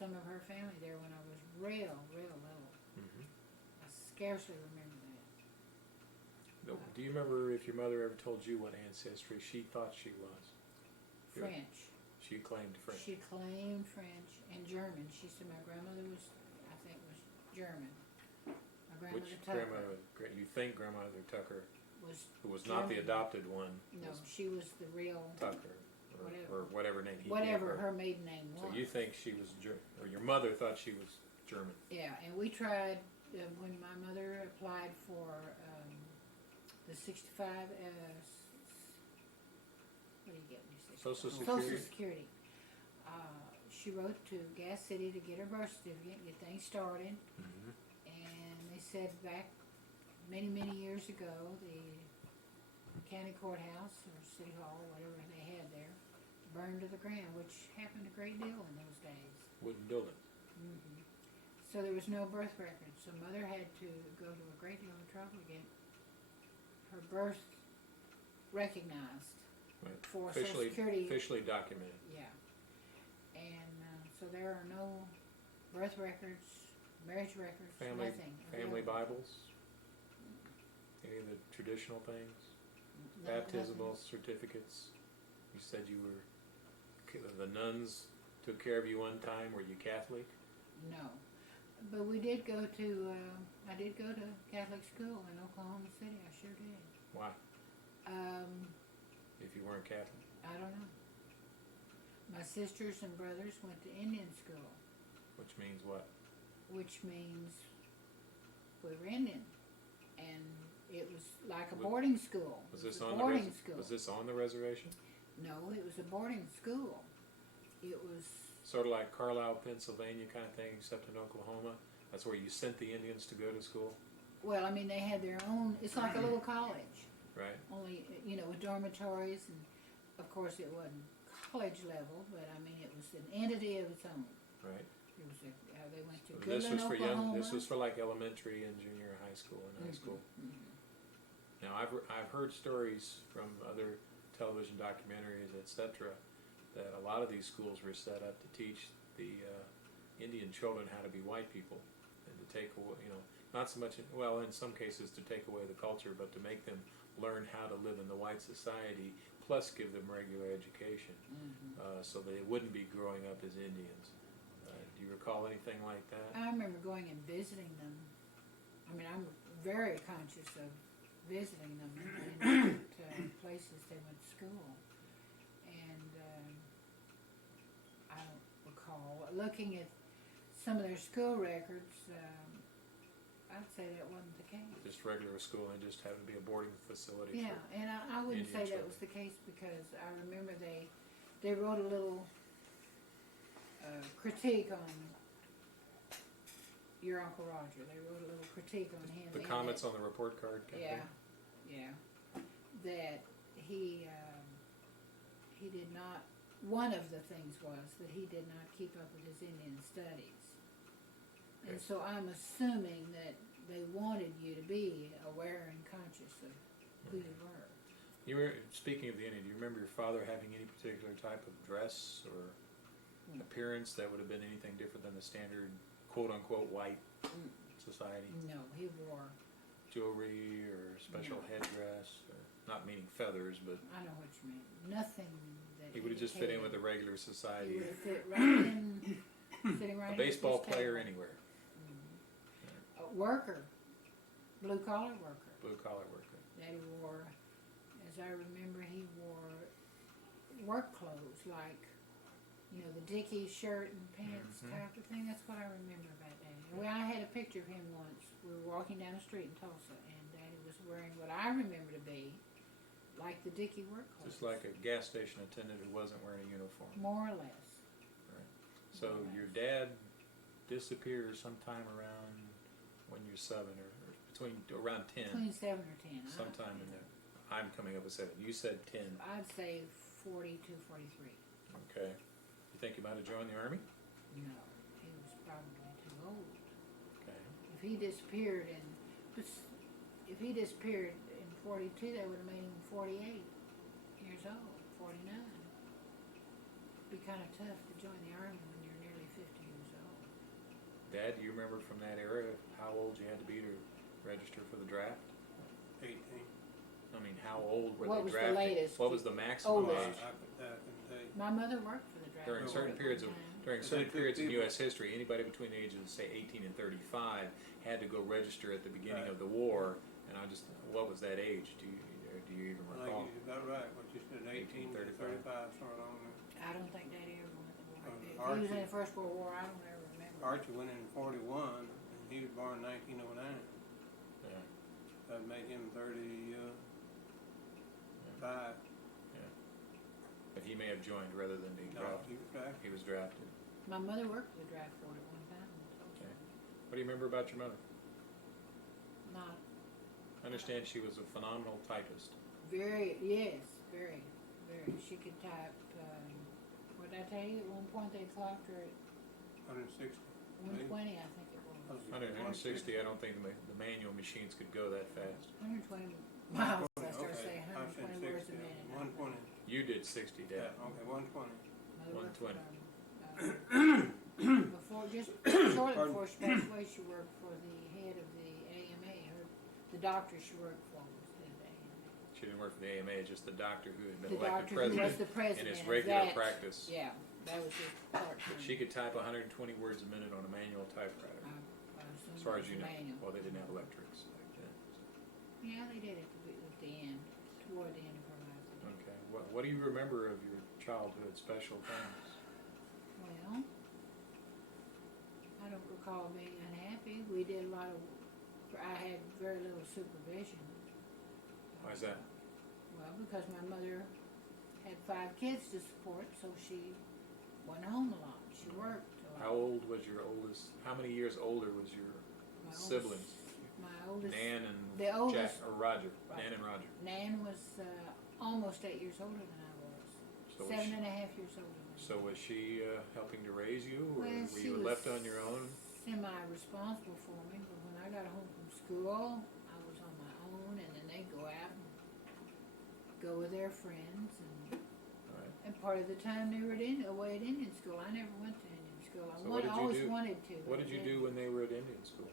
some of her family there when I was real little. Mm-hmm. I scarcely remember that. Do you remember if your mother ever told you what ancestry she thought she was? Yeah. French. She claimed French. She claimed French and German. She said my grandmother was, I think, was German. My grandmother Which Tucker. grandmother? You think grandmother Tucker was Who was not the German. adopted one. No, was she was the real Tucker, Whatever. or whatever name he whatever gave her. her maiden name So was. you think she was or your mother thought she was German? Yeah, and we tried when my mother applied for the 65. What do you get when you say Social Social Security? Security. She wrote to Gas City to get her birth certificate, get things started, Mm-hmm. and they said back many, many years ago, the county courthouse or city hall, whatever they had there, burned to the ground, which happened a great deal in those days. Wooden building. Mm-hmm. So there was no birth record, so mother had to go to a great deal of trouble to get her birth recognized Right. for Social Security. Officially documented. Yeah. And so there are no birth records, marriage records, nothing. Family available. Bibles. Any of the traditional things. No, Baptismal nothing. certificates. You said you were. The nuns took care of you one time. Were you Catholic? No. But we did go to, I did go to Catholic school in Oklahoma City. I sure did. Why? If you weren't Catholic. I don't know. My sisters and brothers went to Indian school, Which means what? which means we were Indian. And it was like a Was- boarding school. Was It this a on boarding the school. Was this on the reservation? No, it was a boarding school. It was, Sort of like Carlisle, Pennsylvania kind of thing, except in Oklahoma. That's where you sent the Indians to go to school, well, I mean, they had their own, it's like a little college. right? Only, with dormitories, and of course it wasn't college level, but I mean, it was an entity of its own. Right. It was they went to So this Goodland, was for Oklahoma. This was for like elementary and junior high school and high school. Mhm. Now I've heard stories from other television documentaries, etc., that a lot of these schools were set up to teach the Indian children how to be white people and to take away, not so much, in some cases to take away the culture, but to make them learn how to live in the white society, plus give them regular education, so they wouldn't be growing up as Indians. Do you recall anything like that? I remember going and visiting them. I mean, I'm very conscious of visiting them in different places they went to school. And I don't recall. Looking at some of their school records, I'd say that wasn't the case. Just regular school and just happened to be a boarding facility. Yeah, and I wouldn't Indian say that was the case because I remember they wrote a little critique on your Uncle Roger. They wrote a little critique on him. The and comments that- on the report card. kind of Yeah, thing? yeah. That he did not. One of the things was that he did not keep up with his Indian studies, and Okay. so I'm assuming that they wanted you to be aware and conscious of who you were. Speaking of the Indian, do you remember your father having any particular type of dress or appearance that would have been anything different than the standard quote-unquote white society? No, he wore. Jewelry or special No. headdress, or not meaning feathers, but I know what you mean. Nothing that he would have just fit in with the indicated- regular He society. would have fit right in, sitting right A at baseball this player table. anywhere, A worker, blue collar worker. blue collar worker. Daddy wore, as I remember, he wore work clothes like, the Dickie shirt and pants Mhm. type of thing. That's what I remember about Daddy. Well, I had a picture of him once. We were walking down the street in Tulsa, and Daddy was wearing what I remember to be like the Dickie work clothes. Just like a gas station attendant who wasn't wearing a uniform. More or less. So your dad disappears sometime around when you're 7 or between around 10. Between 7 or 10. Sometime in there. I'm coming up with 7. You said 10. I'd say 42, 43. Okay. You think you might have joined the Army? No, he was probably too old. Okay. If he disappeared in 42, that would have made him 48 years old, 49. It'd be kind of tough to join the Army when you're nearly 50 years old. Dad, do you remember from that era how old you had to be to register for the draft? 18. I mean, how old were What they was the drafting? latest? What was the maximum Oldest. age? I couldn't tell you. My mother worked for the draft. During board certain at periods one of time. During But certain they took periods in people- U.S. history, anybody between the ages of say 18 and 35 had to go register at the beginning of the war, And what was that age? Do you even I recall? think he's about right, what you said, 18 to 35, somewhere along there. I don't think Daddy ever went to war. If he was Archie- in the First World War, I don't ever remember. Archie went in 41, and he was born in 1909. Yeah. That made him 35. But he may have joined rather than being No, drafted. he was drafted. He was drafted. My mother worked for the draft board at one time. Okay. What do you remember about your mother? Not I understand she was a phenomenal typist. very, yes, very. She could type, what did I tell you? At one point they clocked her at 160. 120, I think it was. 160, I don't think the manual machines could go that fast. 120 miles, I started Okay. saying, I said 120 words a 60, minute. 120. You did 60, Yeah, Dad. okay, 120. Mother worked for 120. before, just shortly before she passed away, she worked for the head of the AMA. The doctor she worked for was the head of the AMA. She didn't work for the AMA, just the doctor who had been The elected doctor who was president the in president his of regular that. practice. Yeah, that was his part. She could type 120 words a minute on a manual typewriter. As far as you know. Well, they didn't have electrics back then. Yeah, they did it at the end, toward the end of her life. Okay. What do you remember of your childhood special things? Well, I don't recall being unhappy. We did a lot of, I had very little supervision. Why is that? Well, because my mother had 5 kids to support, so she went home a lot. She worked a lot. How old was your oldest? How many years older was your My siblings? My oldest, Nan the and oldest, Jack or Roger? Right. Nan and Roger. Nan was almost 8 years older than I was. So was Seven she- and a half years older than So was she helping to raise you, or Well, were she you was left on your own? Semi-responsible for me, but when I got home from school, I was on my own, and then they'd go out and go with their friends, Right. and part of the time they were away at Indian school. I never went to Indian school. So what did you always do? wanted to. What did you do when they were at Indian school?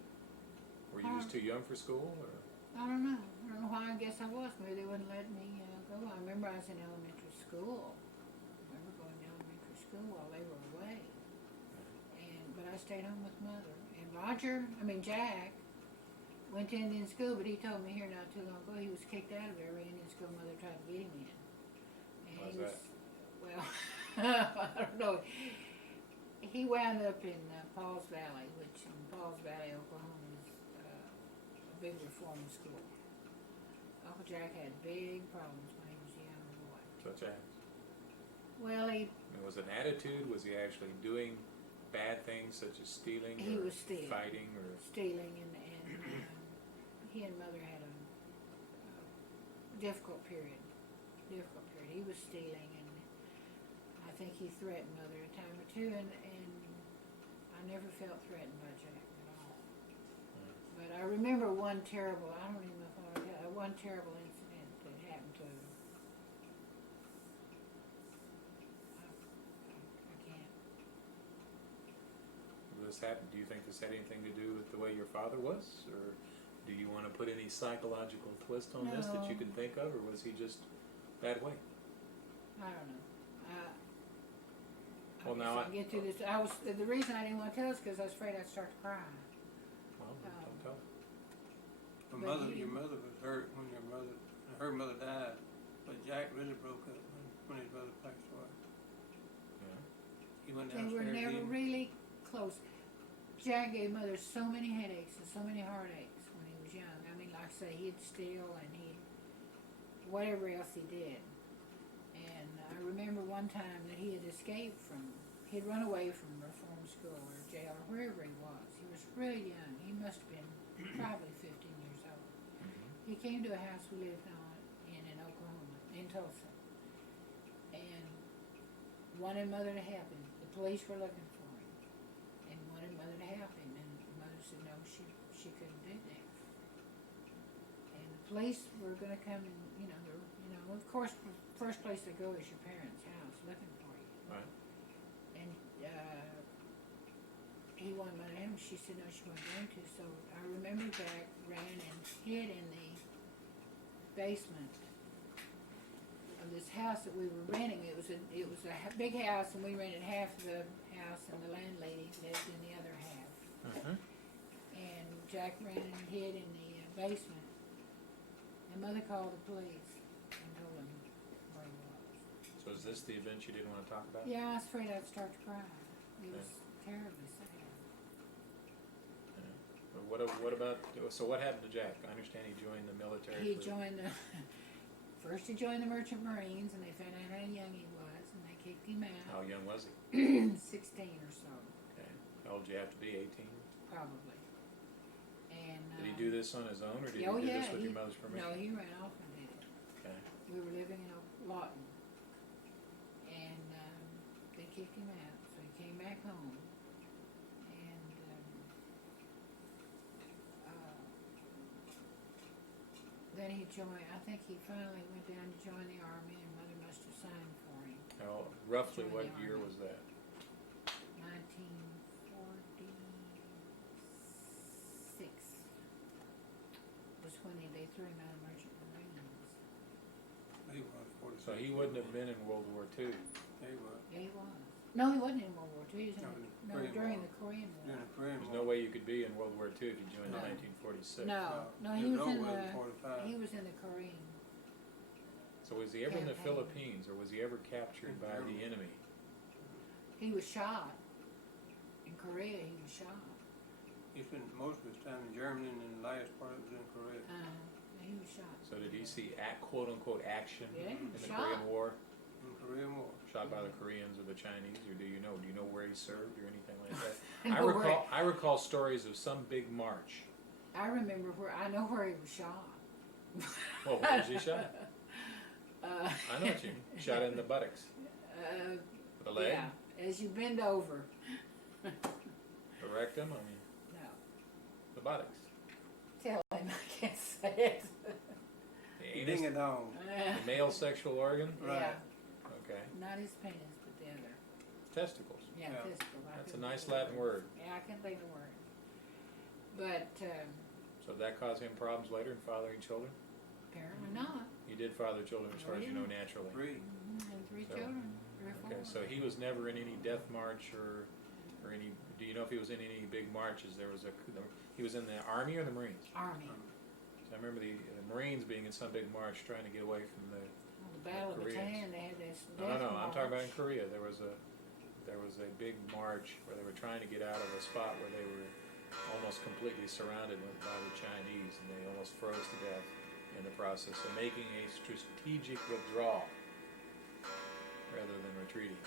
Were you just too young for school, or? I don't know. I don't know why. I guess I was. Maybe they wouldn't let me go. I remember I was in elementary school. I remember going to elementary school while they were away. But I stayed home with Mother. And Jack, went to Indian school, but he told me here not too long ago he was kicked out of every Indian school Mother tried to get him in. And Why's he was, that? well, I don't know. He wound up in Pauls Valley, which in Pauls Valley, Oklahoma, is a big reform school. Uncle Jack had big problems when he was a young boy. Such as? Well, I mean, was it an attitude? Was he actually doing bad things such as stealing He or was stealing. fighting or? stealing, and he and Mother had a difficult period. He was stealing, and I think he threatened Mother a time or two, and I never felt threatened by Jack at all. But I remember one terrible, I don't even know if I want to tell, one terrible incident that happened to him. I can't. Do you think this had anything to do with the way your father was, or do you want to put any psychological twist on this that you No. can think of, or was he just that way? I don't know. Well, now I get through this. The reason I didn't want to tell is because I was afraid I'd start to cry. Well, don't tell. But Your mother was hurt when her mother died, but Jack really broke up when his mother passed away. Yeah. He went They were downstairs. never really close. Jack gave Mother so many headaches and so many heartaches when he was young. I mean, like I say, he'd steal and he'd whatever else he did. And I remember one time that he'd run away from reform school or jail or wherever he was. He was really young. He must have been probably 15 years old. He came to a house we lived on in Oklahoma, in Tulsa, and wanted Mother to help him. The police were looking for him and wanted Mother to help him, and Mother said no, she couldn't do that. And the police were going to come, and of course, the first place they go is your parents' house looking for you. Right. And he wanted Mother to help him. She said no, she wasn't going to. So I remember Jack ran and hid in the basement of this house that we were renting. It was a big house, and we rented half of the house, and the landlady lived in the other half. And Jack ran and hid in the basement, mother called the police and told them where he was. So is this the event you didn't want to talk about? Yeah, I was afraid I'd start to cry. It was terribly sad. But what about, so what happened to Jack? I understand he joined the military. He joined the, first he joined the Merchant Marines, and they found out how young he was, and they kicked him How out. young was he? 16 or so, Okay. How old did you have to be, 18? probably. And Did he do this on his own, or did oh, he do yeah, this with your mother's permission? No, he ran off and did it. Okay. We were living in Lawton, and they kicked him out, so he came back home, and then he joined. I think he finally went down to join the army, and mother must have signed for him. Now, roughly Joined what the year army. was that? 1946 was when they threw him out of Merchant Marines. He was 46. So he wouldn't have been in World War II. He was. Yeah, he was. No, he wasn't in World War II. He was in No, in the Korean during War. the Korean War. During the Korean There's War. no way you could be in World War II if you joined No. in 1946. No, he There's was in no way the 45. he was in the Korean. So was he ever in the Campaign. Philippines, or was he ever captured In by the Germany. enemy? He was shot in Korea. He was shot. He spent most of his time in Germany, and then the last part was in Korea. He was shot. So did he see quote unquote action Yeah, in the shot. Korean War? In Korean War. Shot by the Koreans or the Chinese, or do you know? Do you know where he served or anything like that? I know where- I recall stories of some big march. I remember where. I know where he was shot. Well, where was he shot? Uh, I know what you mean. Shot in the buttocks, the leg, Yeah, as you bend over. the rectum. I mean, No, the buttocks, tell him I can't say it. the Ding a anus, dong. the male sexual organ. Right. Yeah, Okay, not his penis, but the other. testicles. Yeah, Yeah. testicle. I That's a couldn't nice think of Latin the word. Yeah, I can't think of the word. But So that caused him problems later in fathering children. apparently not. He did father children, as far as you know, Yeah. naturally. 3. And three So- children, 3 or 4. Okay, so he was never in any death march or any. Do you know if he was in any big marches? He was in the Army or the Marines. Army. So I remember the Marines being in some big march trying to get away from the. Well, the Battle of Koreans. Bataan, they had this. No. I'm talking about in Korea. There was a big march where they were trying to get out of a spot where they were almost completely surrounded by the Chinese, and they almost froze to death in the process of making a strategic withdrawal rather than retreating.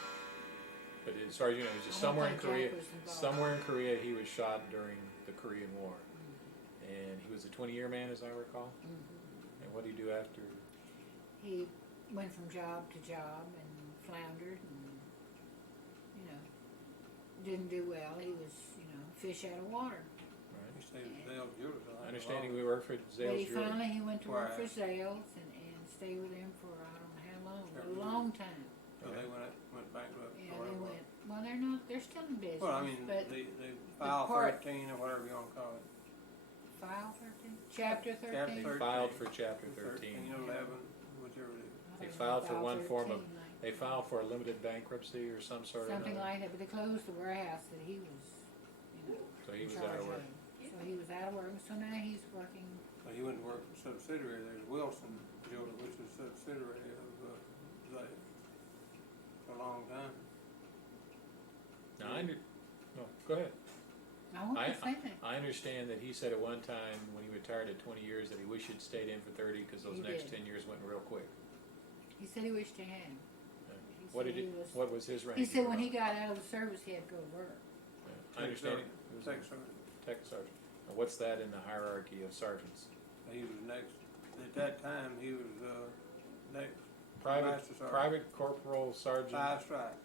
But as far as you know, it was just I don't somewhere in think Jack Korea. was involved. Somewhere in Korea, he was shot during the Korean War, and he was a 20-year man, as I recall. Mhm. And what did he do after? He went from job to job and floundered and, didn't do well. He was, fish out of water. Right. He stayed with Dale Jewelers. Understanding we worked for But Zales he Jewelry. finally went to work for Right. Zales and stayed with him for I don't know how long, but a Several long time. So they went bankrupt. Yeah, or they whatever. went. Well, they're not. They're still in business. Well, I mean, but they filed part- 13 or whatever you want to call it. file 13, chapter 13. Chapter They 13. filed for Chapter 13. 11, whichever it is. They I filed for think one form of- 13, like They filed for a limited bankruptcy or some sort something of. like that. But they closed the warehouse that he was, So he in was charge out of work. So he was out of work. So now he's working. But he went to work for a subsidiary. There's Wilson Jewelers, which is a subsidiary of Zale for a long time. Now, no, go ahead. I won't I- say that. I understand that he said at one time when he retired at 20 years that he wished he'd stayed in for 30 because those He next did. 10 years went real quick. He said he wished he had. He What said did what was his rank? He said when he got out of the service, he had to go to work. I understand. Tech He was Tech a sergeant. tech sergeant. Now, what's that in the hierarchy of sergeants? He was next. At that time, he was next. Private, Master sergeant. private corporal sergeant. 5 stripes.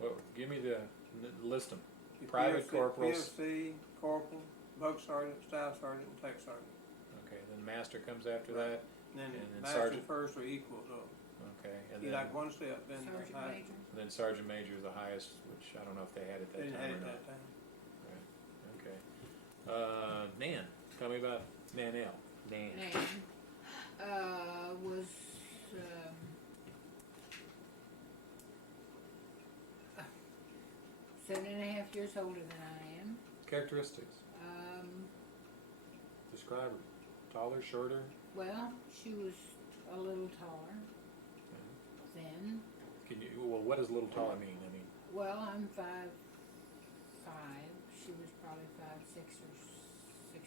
Well, give me the list them. Private corporals. PFC, corporal, bug sergeant, staff sergeant, and tech sergeant. Okay, then master comes after that. And then, And then master sergeant. and first are equal, though. Okay, and He then like one step, then Sergeant high. major. and then sergeant major is the highest, which I don't know if they had at They that didn't have time it or that not. time. Okay. Nan, tell me about Nanelle. Nan. Nan was 7.5 years older than I am. Characteristics. Describe her. Taller, shorter. Well, she was a little taller, thin. Well, what does a little taller mean? I mean, Well, I'm 5'5". She was probably 5'6" or 6.5".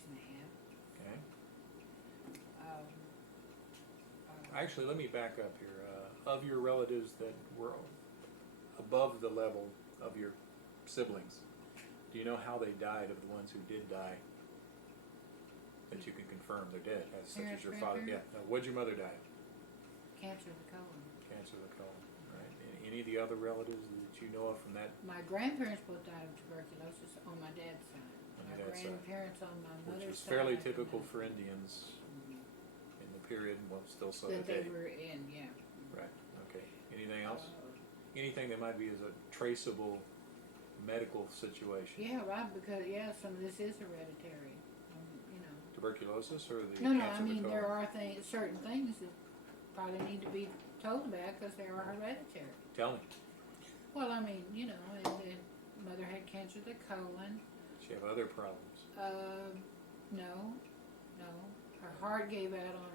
okay. Um, Actually, let me back up here. Of your relatives that were above the level of your siblings, do you know how they died, of the ones who did die? That you can confirm they're dead, such as your father. Yeah. Now, what'd your mother die of? Cancer of the colon. Cancer of the colon. Right. Any of the other relatives that you know of from that? My grandparents both died of tuberculosis on my dad's side. On My your dad's side. grandparents on my Which mother's was side. fairly I don't typical know. for Indians in the period, well, still so That they today. were in, yeah. Right. Okay. Anything else? Uh, Anything that might be as a traceable medical situation? Yeah, right, because, some of this is hereditary, you know. Tuberculosis or the No, I cancer of the mean, colon? there are certain things that probably need to be told about because they are hereditary. Tell me. Well, I mean, you know, and mother had cancer of the colon. She have other problems. No. Her heart gave out on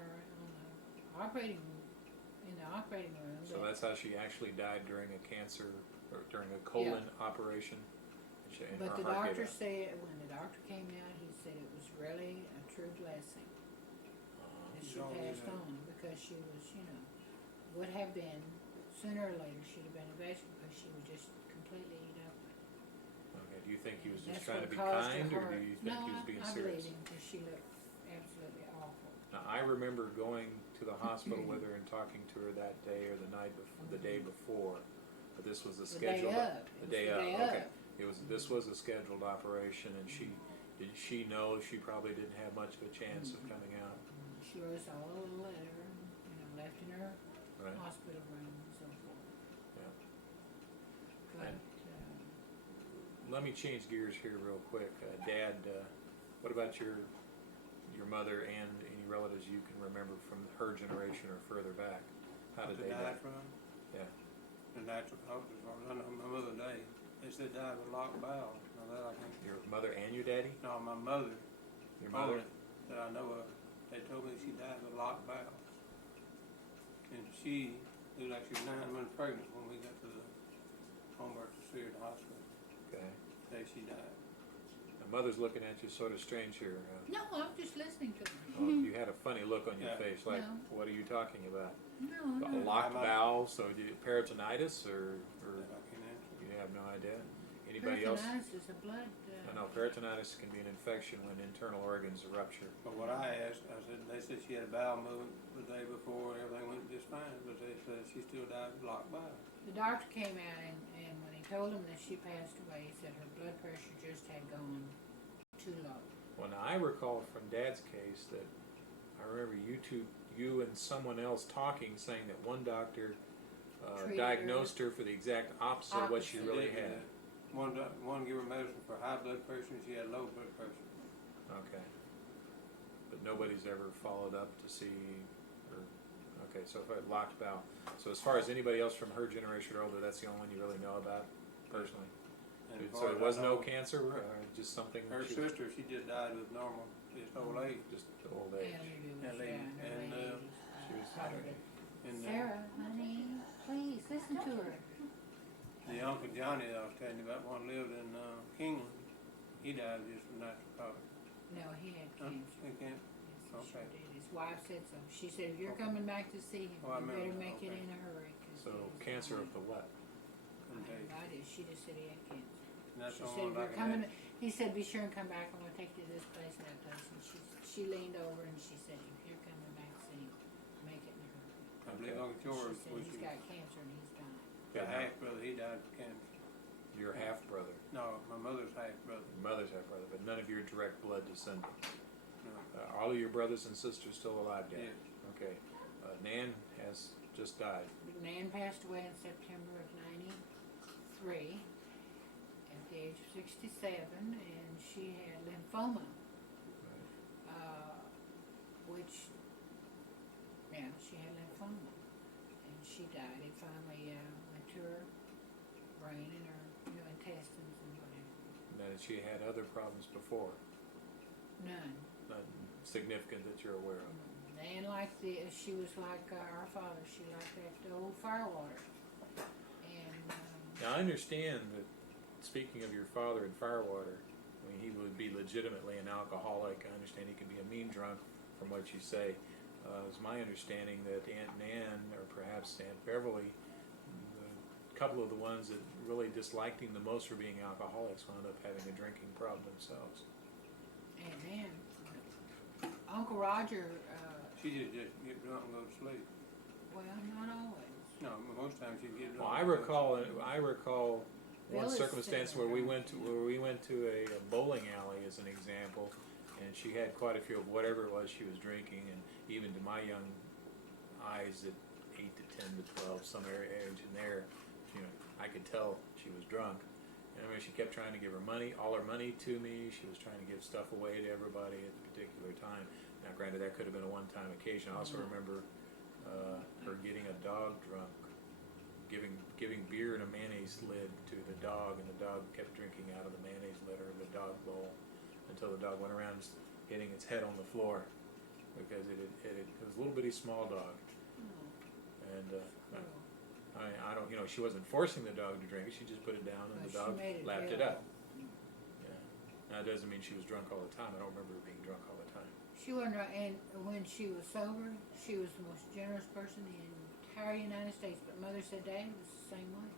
the operating room. So but- that's how she actually died during a cancer or during a colon operation. And But her the heart doctor gave out. said, when the doctor came out, he said it was really a true blessing that she Oh, passed yeah. on because she was, would have been, sooner or later, she'd have been a vegetable because she would just completely eat up. Okay. Do you think he was just That's trying to what be caused her kind, or heart. do you think No, he was being I serious? believe him because she looked absolutely awful. Now, I remember going to the hospital with her and talking to her that day or the day before, but this was a The day scheduled. of. The It day was of. the day Okay. of. This was a scheduled operation, and did she know she probably didn't have much of a chance of coming out? She wrote us all a little letter, left in her Right. hospital room and so forth. Yeah. But, Let me change gears here real quick. Dad, what about your mother and any relatives you can remember from her generation or further back? How did they die? died from? Yeah. The natural causes, as far as I know, my mother died. They said died of locked bowels. Now that I can't. Your mother and your daddy? No, my mother. Your mother? That I know of. They told me she died of locked bowels. And she looked like she was 9 months pregnant when we got to the home birth facility hospital. Okay. The day she died. My mother's looking at you sort of strange here. no, I'm just listening to her. You had a funny look on your Yeah. face, like, No. what are you talking about? No, A no. locked I'm not- bowel, so peritonitis, or That I can't answer. you have no idea? Anybody else? Peritonitis is a blood. I know peritonitis can be an infection when internal organs rupture. But what I asked, they said she had a bowel movement the day before, everything went just fine, but they said she still died of locked bowel. The doctor came out and when he told him that she passed away, he said her blood pressure just had gone too low. Well, now I recall from Dad's case that I remember you and someone else talking, saying that one doctor Treated diagnosed her for the exact opposite of what she Opposite. really They did had. that. One gave her medicine for high blood pressure and she had low blood pressure. Okay. But nobody's ever followed up to see, okay, so if I locked bowel. So as far as anybody else from her generation or older, that's the only one you really know about personally? And as So far it as was I no know, cancer, or just something? her she- sister, she just died with normal, just old age. Just old age. And they- in her and, 80s. She was, And Sarah, honey, please listen to her. the Uncle Johnny that I was telling you about, one lived in Kingland, he died of just from natural causes. No, he had Huh? cancer. He can't, Yes, she Okay. did. His wife said so. She said, if you're Okay. coming back to see him, Oh, I you better remember. make it Okay. in a hurry. 'Cause so he was cancer dying." of the what? couldn't tell you. I did. She just said he had cancer. And that's She the said, only if one I you're can coming, ask. he said, be sure and come back. I'm going to take you to this place and that place. And she leaned over and she said, if you're coming back to see him, make it in a hurry. I believe Uncle George, She said, which he's is got cancer and he's dying. the half brother, he died of cancer. Your half brother, No, my mother's half brother. your mother's half brother, but none of your direct blood descendants. No. All of your brothers and sisters still alive, Dad? Yes. Okay. Nan has just died. Nan passed away in September of '93 at the age of 67, and she had lymphoma, which, she had lymphoma, and she died. It finally went to her brain and her, intestines and whatever. Now, she had other problems before, None. not significant that you're aware of. Nan liked she was like our father. She liked that old firewater. And Now I understand that, speaking of your father and firewater, I mean, he would be legitimately an alcoholic. I understand he could be a mean drunk from what you say. It's my understanding that Aunt Nan, or perhaps Aunt Beverly, a couple of the ones that really disliked him the most for being alcoholics wound up having a drinking problem themselves. and Nan, Uncle Roger, She just get drunk and go to sleep. well, not always. No, most times she'd get drunk. Well, and go to sleep. I recall one Billy's circumstance still where we drunk. went to a bowling alley as an example, and she had quite a few of whatever it was she was drinking, and even to my young eyes at 8 to 10 to 12, some age in there, I could tell she was drunk. And I mean, she kept trying to give all her money to me. She was trying to give stuff away to everybody at a particular time. Now, granted, that could have been a one-time occasion. I also remember her getting a dog drunk, giving beer in a mayonnaise lid to the dog, and the dog kept drinking out of the mayonnaise lid or the dog bowl until the dog went around hitting its head on the floor because it was a little bitty small dog. And I don't, she wasn't forcing the dog to drink it. She just put it down, and Well, the she dog made it lapped it available. up. Yeah. Now, it doesn't mean she was drunk all the time. I don't remember her being drunk all the time. She wasn't, and when she was sober, she was the most generous person in the entire United States. But Mother said Daddy was the same way.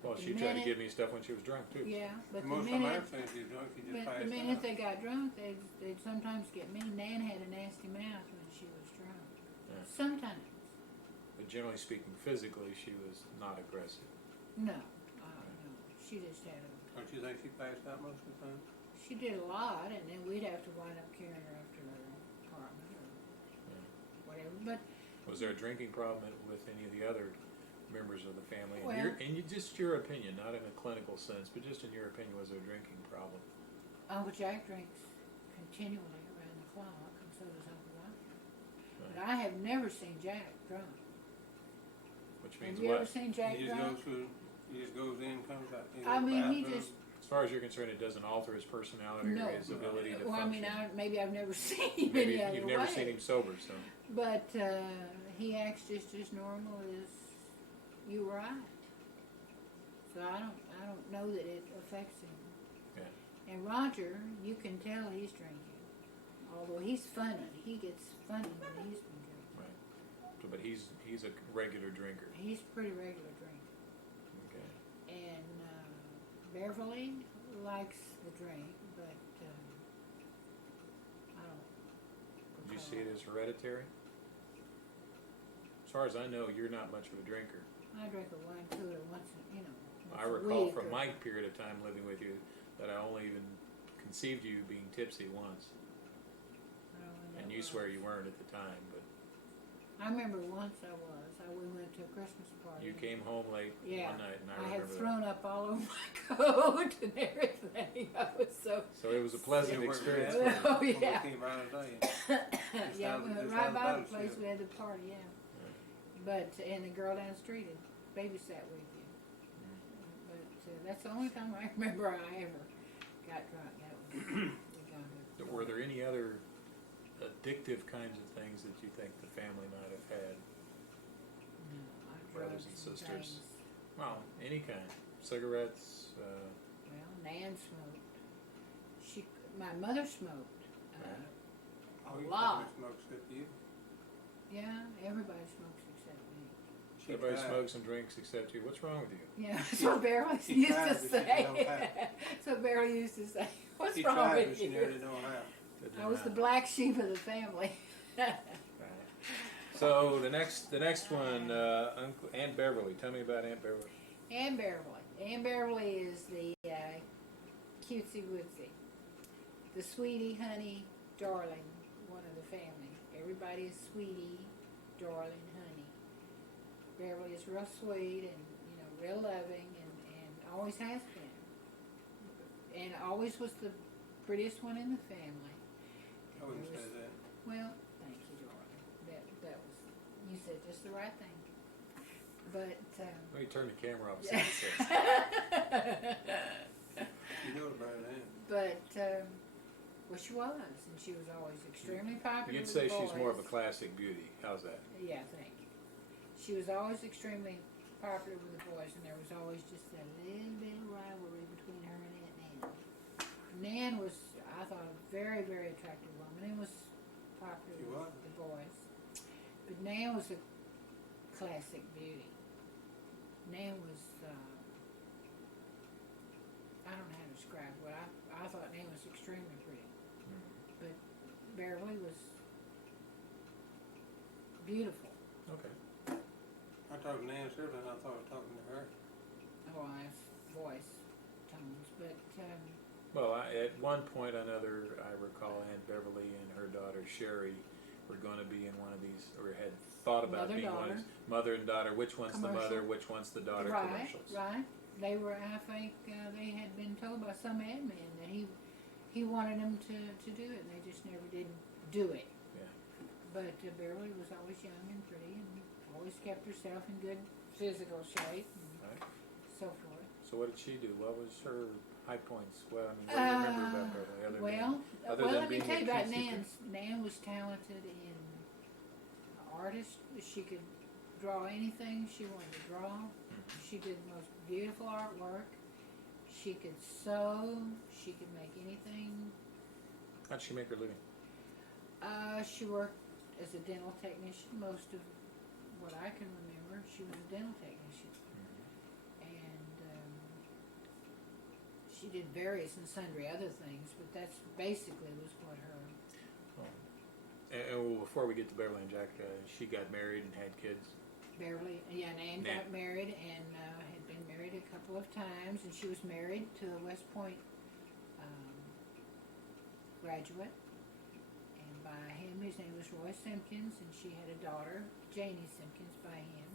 Well, The she tried to minute- give me stuff when she was drunk too. Yeah, but Most the of my minute, friends get drunk, she just but passed the minute out. they got drunk, they'd sometimes get mean. Nan had a nasty mouth when she was drunk. Yeah. Sometimes. But generally speaking, physically, she was not aggressive. No, she just had a. Don't you think she passed out most of the time? She did a lot, and then we'd have to wind up carrying her up to her apartment or whatever. But Was there a drinking problem with any of the other members of the family? Well- Just your opinion, not in a clinical sense, but just in your opinion, was there a drinking problem? Uncle Jack drinks continually around the clock, and so does Uncle Roger. But I have never seen Jack drunk. Which Have means you ever what? seen Jack He just drunk? goes through, he just goes in, comes out. He I goes mean, he bathroom. just As far as you're concerned, it doesn't alter his personality No. or his ability to well, I function. mean, maybe I've never seen him Maybe any other you've never way. seen him sober, so. But he acts just as normal as you or I. So I don't know that it affects him. Yeah. And Roger, you can tell he's drinking. Although he's funny. He gets funny when he's been drinking. Right. So, but he's a regular drinker. He's a pretty regular drinker. Okay. And Beverly likes the drink, but I don't. Did you see it as hereditary? As far as I know, you're not much of a drinker. I drink a wine cooler once, I once a recall week from or- my period of time living with you that I only even conceived you being tipsy once. I don't know when And that you was. swear you weren't at the time, but I remember once I was. We went to a Christmas party. you came home late Yeah. one night, and I I remember had that. thrown up all over my coat and everything. I was so. So it was a pleasant Yeah, we're experience glad. for you. Oh, When we yeah. came out of day. Yeah, down- we went just right down the by the boat, place yeah. we had the party, yeah. But, and the girl down the street had babysat with you. But that's the only time I remember I ever got drunk. That was we gone to the Were there party. any other addictive kinds of things that you think the family might have had? No, brothers drugs and sisters? things. Well, any kind. Cigarettes, Well, Nan smoked. My mother smoked. Oh, A you lot. probably smokes except you. Yeah, everybody smokes except me. She everybody tried. smokes and drinks except you. What's wrong with you? Yeah, that's what Beverly She used tried, to but she say. don't have. That's what Beverly used to say. What's She wrong tried, with but she you? nearly don't have. I was the black sheep of the family. So the next one, Aunt Beverly. Tell me about Aunt Beverly. Ann Beverly. Ann Beverly is the cutesy wootsy, the sweetie, honey, darling one of the family. Everybody is sweetie, darling, honey. Beverly is real sweet and real loving and always has been, and always was the prettiest one in the family. I wouldn't There say was- that. Well, thank you, darling. That was, you said just the right thing. But Let me turn the camera off. So you say. You know about that. but Well, she was, and she was always extremely popular. You'd with say the she's more of a boys. classic beauty. How's that? Yeah, thank you. She was always extremely popular with the boys, and there was always just that little bit of rivalry between her and Aunt Nan. Nan was, I thought, a very, very attractive woman, and was popular She with was. the boys. But Nan was a classic beauty. Nan was, I don't know how to describe what I thought Nan was extremely pretty. But Beverly was beautiful. Okay. I talked to Nan Shirley and I thought I was talking to her. Oh, I have voice tones, but Well, at one point or another, I recall Aunt Beverly and her daughter Sherry were going to be in one of these, or had thought about being one of these mother and daughter. Which one's the mother? Which one's the daughter? right, Commercials. right. They were. I think they had been told by some admin that he wanted them to do it, and they just never did do it. Yeah. But Beverly was always young and pretty, and always kept herself in good physical shape, and Right. so forth. So what did she do? What was her high points? Well, I mean, what do you remember about Beverly? Other than Let me being tell you a about cutesy Nan was talented in artist. She could draw anything she wanted to draw. She did the most beautiful artwork. She could sew. She could make anything. How'd she make her living? She worked as a dental technician. Most of what I can remember, she was a dental technician. And she did various and sundry other things, but that's basically was what her. And before we get to Beverly and Jack, she got married and had kids. Beverly, Nan got married and had been married a couple of times, and she was married to a West Point graduate. And by him, his name was Roy Simpkins, and she had a daughter, Janie Simpkins, by him.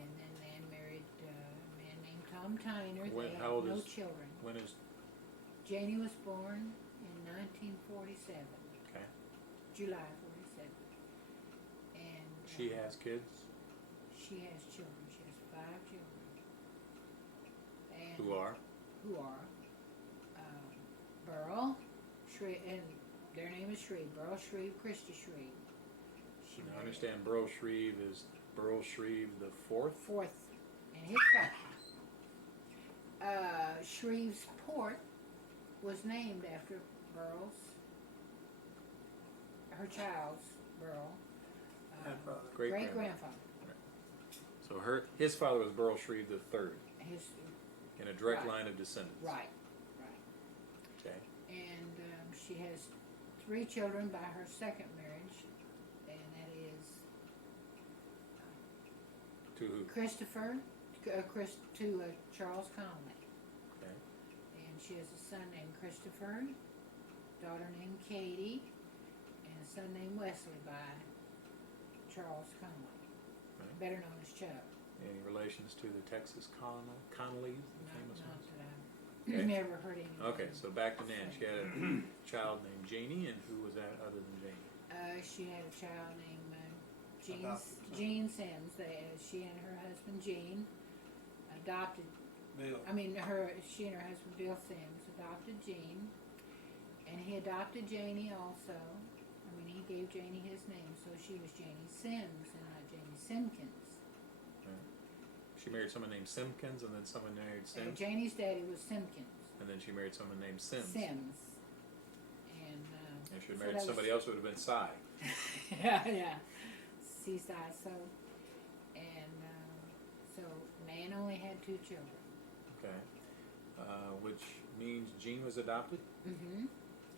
And then Nan married a man named Tom Tyner. They How old had no is- children. When is Janie was born in 1947, okay? July 47. And She has kids. She has children. She has 5 children. And Who are? Burl, Shreve, and their name is Shreve. Burl Shreve, Christy Shreve. She I understand Burl Shreve is Burl Shreve the fourth. Fourth, and his Shreveport was named after her child's Burl, Grandfather. Great grandfather. So his father was Burl Shreve the third, His in a direct Right. line of descendants. right. Okay. And she has 3 children by her second marriage, and that is To who? Christopher, to Charles Conley. Okay. And she has a son named Christopher, daughter named Katie, and a son named Wesley by Charles Conley, Right. better known as Chuck. Any relations to the Texas Conleys, the famous Not ones? that Okay. I've never heard anything. Okay, so back to Nan. She had a child named Janie, and who was that other than Janie? She had a child named Adopted son. Gene Sims. She and her husband Gene adopted. Bill. She and her husband Bill Sims adopted Gene, and he adopted Janie also. He gave Janie his name, so she was Janie Sims and not Janie Simpkins. She married someone named Simpkins, and then someone married Sims, Janie's daddy was Simpkins. and then she married someone named Sims. Sims. And If she had so married that was- somebody else, it would have been Cy. yeah. Seaside. So Nan only had 2 children. Okay. Which means Jean was adopted? Mm-hmm.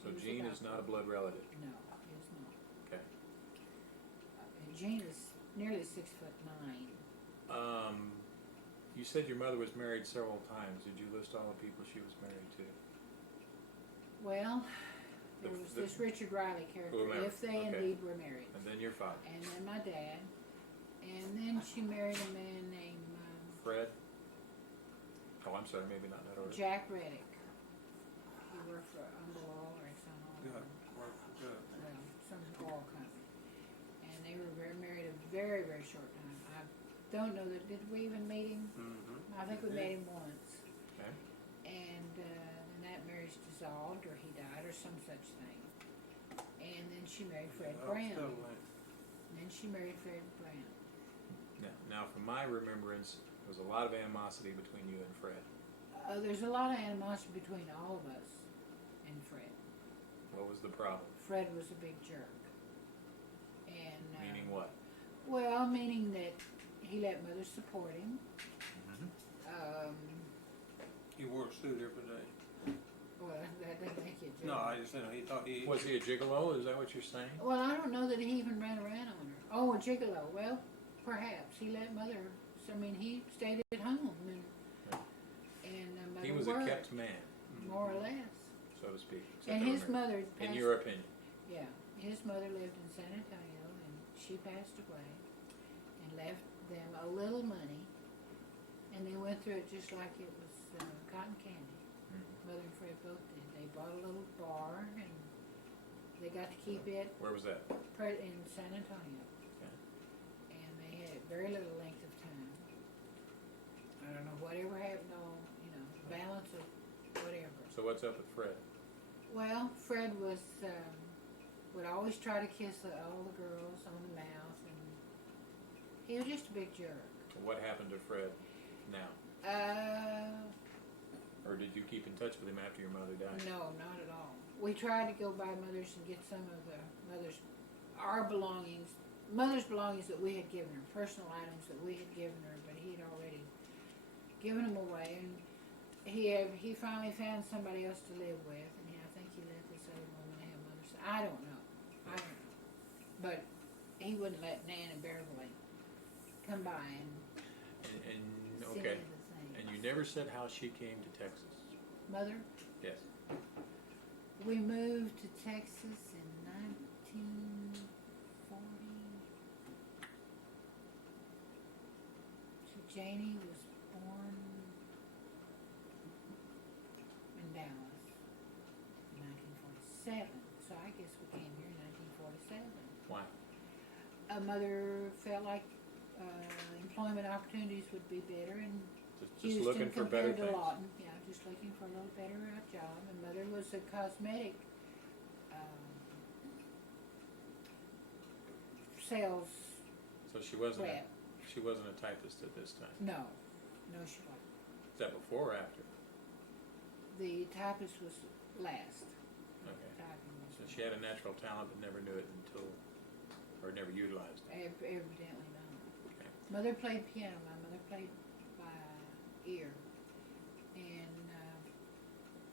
So Jean is not a blood relative. No, he is not. Okay. And Jean is nearly 6'9". You said your mother was married several times. Did you list all the people she was married to? Well, there The- was the- this Richard Riley character, Who married? if they Okay. indeed were married. And then your father. And then my dad. And then she married a man named Fred? Oh, I'm sorry, maybe not in that order. Jack Reddick. He worked for Umberall or something. Good. Worked good. Some oil company. And they were married a very, very short time. I don't know that, did we even meet him? Mm-hmm. I think we met him once. Okay. And then that marriage dissolved or he died or some such thing. And then she married Fred Oh, Brown. still went. And then she married Fred Brown. Now, from my remembrance, there was a lot of animosity between you and Fred. There's a lot of animosity between all of us and Fred. What was the problem? Fred was a big jerk. And Meaning what? well, meaning that he let Mother support him. He wore a suit every day. Well, that doesn't make you a jerk. No, I just said he thought he. Was he a gigolo? Is that what you're saying? Well, I don't know that he even ran around on her. Oh, a gigolo. Well, perhaps. He let Mother, I mean, he stayed at home and Mother He was worked, a kept man, more or less. so to speak. And his mother in passed, your opinion. yeah, his mother lived in San Antonio and she passed away and left them a little money and they went through it just like it was cotton candy. Mother and Fred both did. They bought a little bar and they got to keep it Where was that? in San Antonio. Okay. And they had very little length of time. I don't know whatever happened on, balance of whatever. So what's up with Fred? Well, Fred was would always try to kiss all the girls on the mouth, and he was just a big jerk. What happened to Fred now? Or did you keep in touch with him after your mother died? No, not at all. We tried to go by Mother's and get some of our belongings, Mother's belongings that we had given her, personal items that we had given her, but he had already given them away, and he finally found somebody else to live with, and I think he let this other woman have Mother's. I don't know, but he wouldn't let Nan and Beverly come by and see okay. the thing. And you never said how she came to Texas. Mother, Yes. we moved to Texas in 1940. So Janie was born in Dallas in 1947. So I guess we came here in 1947. Why? Mother felt like employment opportunities would be better in Just looking for better compared to things. Lawton. Yeah, just looking for a little better job. And Mother was a cosmetic sales So she wasn't. rep. She wasn't a typist at this time. No, she wasn't. Is that before or after? The typist was last. Okay. Typing was So she had a natural talent but never knew it or never utilized it. evidently not. Okay. Mother played piano. My mother played by ear. And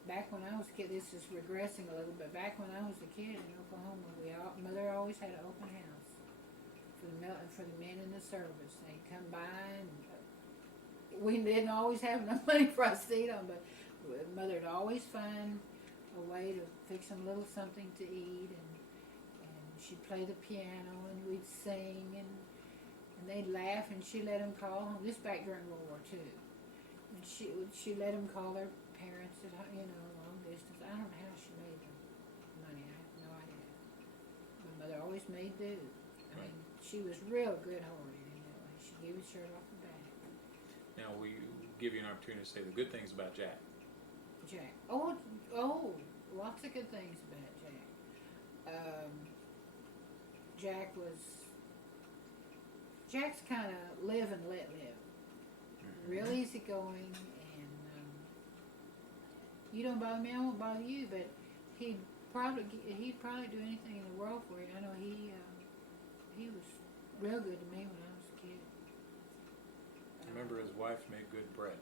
back when I was a kid, this is regressing a little, but back when I was a kid in Oklahoma, Mother always had an open house for the men in the service. They'd come by, and we didn't always have enough money for us to eat on, but Mother'd always find a way to fix them a little something to eat, and she'd play the piano, and we'd sing, and they'd laugh, and she'd let them call home. This back during World War II. And she let them call their parents at long distance. I don't know how she made the money. I have no idea. My mother always made do. I mean, she was real good-hearted in that way. She gave his shirt off the back. Now we give you an opportunity to say the good things about Jack. Jack. Lots of good things about Jack. Jack's kind of live and let live. Real easygoing, and you don't bother me, I won't bother you. But he'd probably do anything in the world for you. I know he was real good to me when I was a kid. I remember his wife made good bread.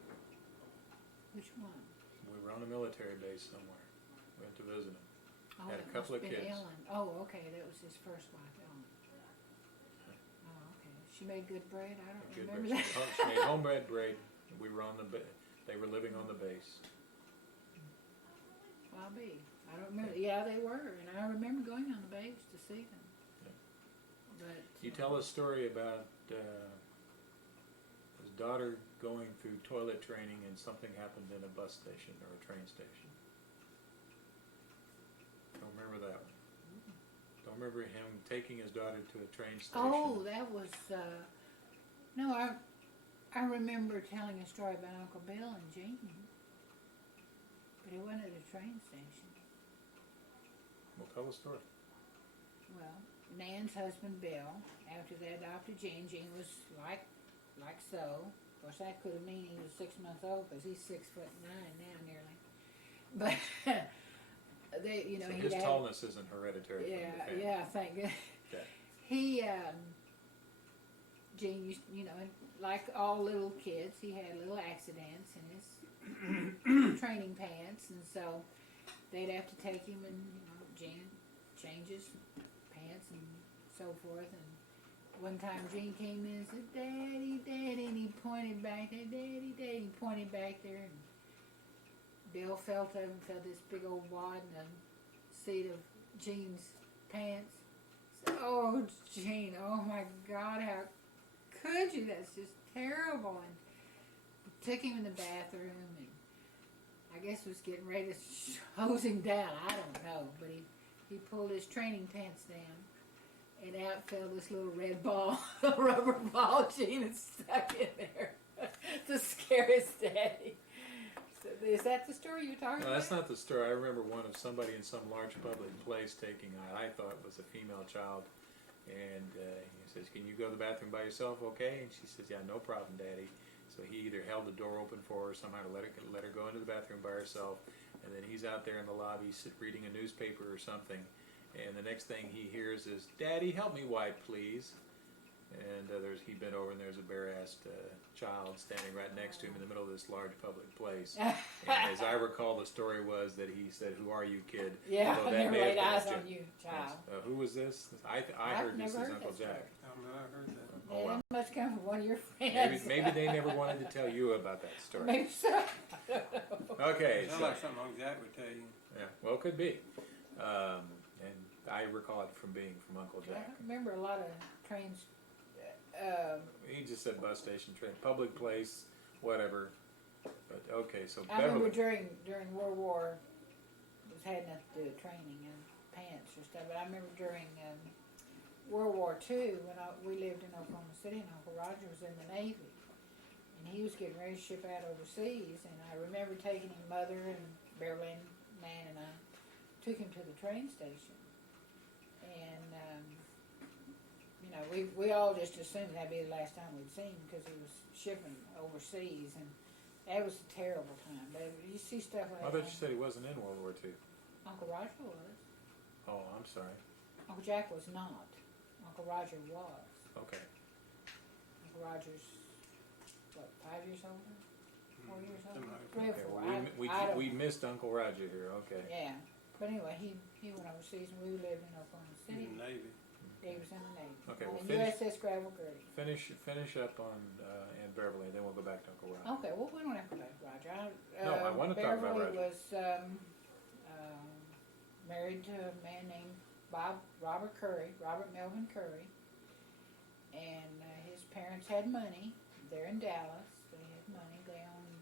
Which one? We were on a military base somewhere. Went to visit him. Oh, Had a that couple must of have been kids. Ellen. Oh, okay, that was his first wife, Ellen. Oh, okay. She made good bread. I don't Good remember bread. that. She made homemade bread. We were on they were living on the base. I'll be. I don't remember. Yeah, they were, and I remember going on the base to see them. Yeah. But You tell a story about his daughter going through toilet training and something happened in a bus station or a train station. Don't remember that one. Don't remember him taking his daughter to a train station. oh, that was no. I remember telling a story about Uncle Bill and Jean. But it wasn't at a train station. Well, tell the story. Well, Nan's husband Bill, after they adopted Gene, Gene was like so. Of course, that could have mean he was 6 months old because he's 6'9" now nearly. But they, you know, So he his had, tallness isn't hereditary from the family. yeah, thank God. Okay. He, Gene used, you know, like all little kids, he had little accidents in his training pants, and so they'd have to take him and, you know, Gene changes pants and so forth. And one time Gene came in and said, "Daddy, Daddy," and he pointed back there, "Daddy, Daddy," he pointed back there, and Bill felt this big old wad in the seat of Gene's pants. Said, "Oh, Gene, oh my God, how could you? That's just terrible." And we took him in the bathroom, and I guess was getting ready to hose him down. I don't know, but he pulled his training pants down, and out fell this little red ball, a rubber ball. Gene had stuck in there to scare his daddy. So is that the story you're talking No, about? that's not the story. I remember one of somebody in some large public place taking, I thought was a female child, and he says, "Can you go to the bathroom by yourself, okay?" And she says, "Yeah, no problem, Daddy." So he either held the door open for her somehow to let her go into the bathroom by herself, and then he's out there in the lobby reading a newspaper or something, and the next thing he hears is, "Daddy, help me wipe, please." And he bent over, and there's a bare-assed child standing right next to him in the middle of this large public place. And as I recall, the story was that he said, "Who are you, kid?" Yeah, Although I that never may have laid been eyes a on joke. you, child. Who was this? I I've heard this never as heard Uncle that story. Jack. I heard that. Oh, Yeah, wow. that must come from one of your friends. Maybe they never wanted to tell you about that story. Maybe so. I don't know. Okay, It sounds so, like something Uncle Jack would tell you. yeah, well, it could be. And I recall it from being from Uncle I Jack. remember a lot of trains. He just said bus station, train, public place, whatever. But okay, so I remember Beverly. during World War, it had nothing to do with training and pants or stuff. But I remember during World War II, when we lived in Oklahoma City, and Uncle Roger was in the Navy, and he was getting ready to ship out overseas. And I remember taking him, Mother and Beverly and Nan and I took him to the train station, and you know, we all just assumed that'd be the last time we'd seen him because he was shipping overseas, and that was a terrible time. But you see stuff like I thought that. you said he wasn't in World War II. Uncle Roger was. Oh, I'm sorry. Uncle Jack was not. Uncle Roger was. Okay. Uncle Roger's, what, 5 years older? 4 years older? Something like 3 or Okay, 4. well, I don't we know. missed Uncle Roger here. Okay. Yeah. But anyway, he went overseas, and we lived in Oklahoma He's City. in the Navy. He was in the Navy. Okay, well, And finish- USS Gravel Grady. Finish up on Aunt Beverly, and then we'll go back to Uncle Roger. Okay, well, we don't have to go back to Roger. No, I wanna talk about Beverly Roger. was married to a man named Robert Melvin Curry, and his parents had money. They're in Dallas. They had money. They owned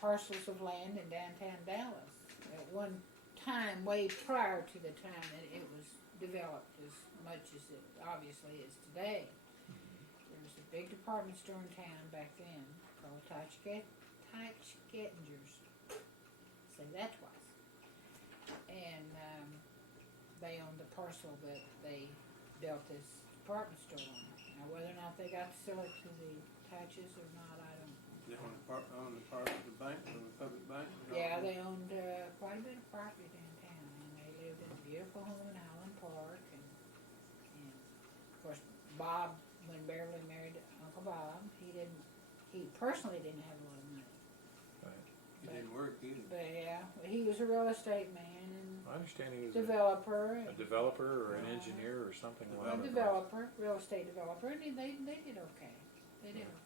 parcels of land in downtown Dallas. At one time, way prior to the time that it was developed as much as it obviously is today. There was a big department store in town back then called Teichgettinger's. Say that twice. And they owned the parcel that they built this department store on. Now, whether or not they got to sell it to the Teiches or not, I don't know. They own the part of the bank, of the public bank. Yeah, they owned quite a bit of property downtown, and they lived in a beautiful home in Highland Park. And of course, Bob, when Beverly married Uncle Bob, he personally didn't have a lot of money. Right. He didn't work either. But yeah, he was a real estate man and I understand he was developer. a developer or an engineer or something A along those lines. developer, real estate developer, and they did okay. They did okay.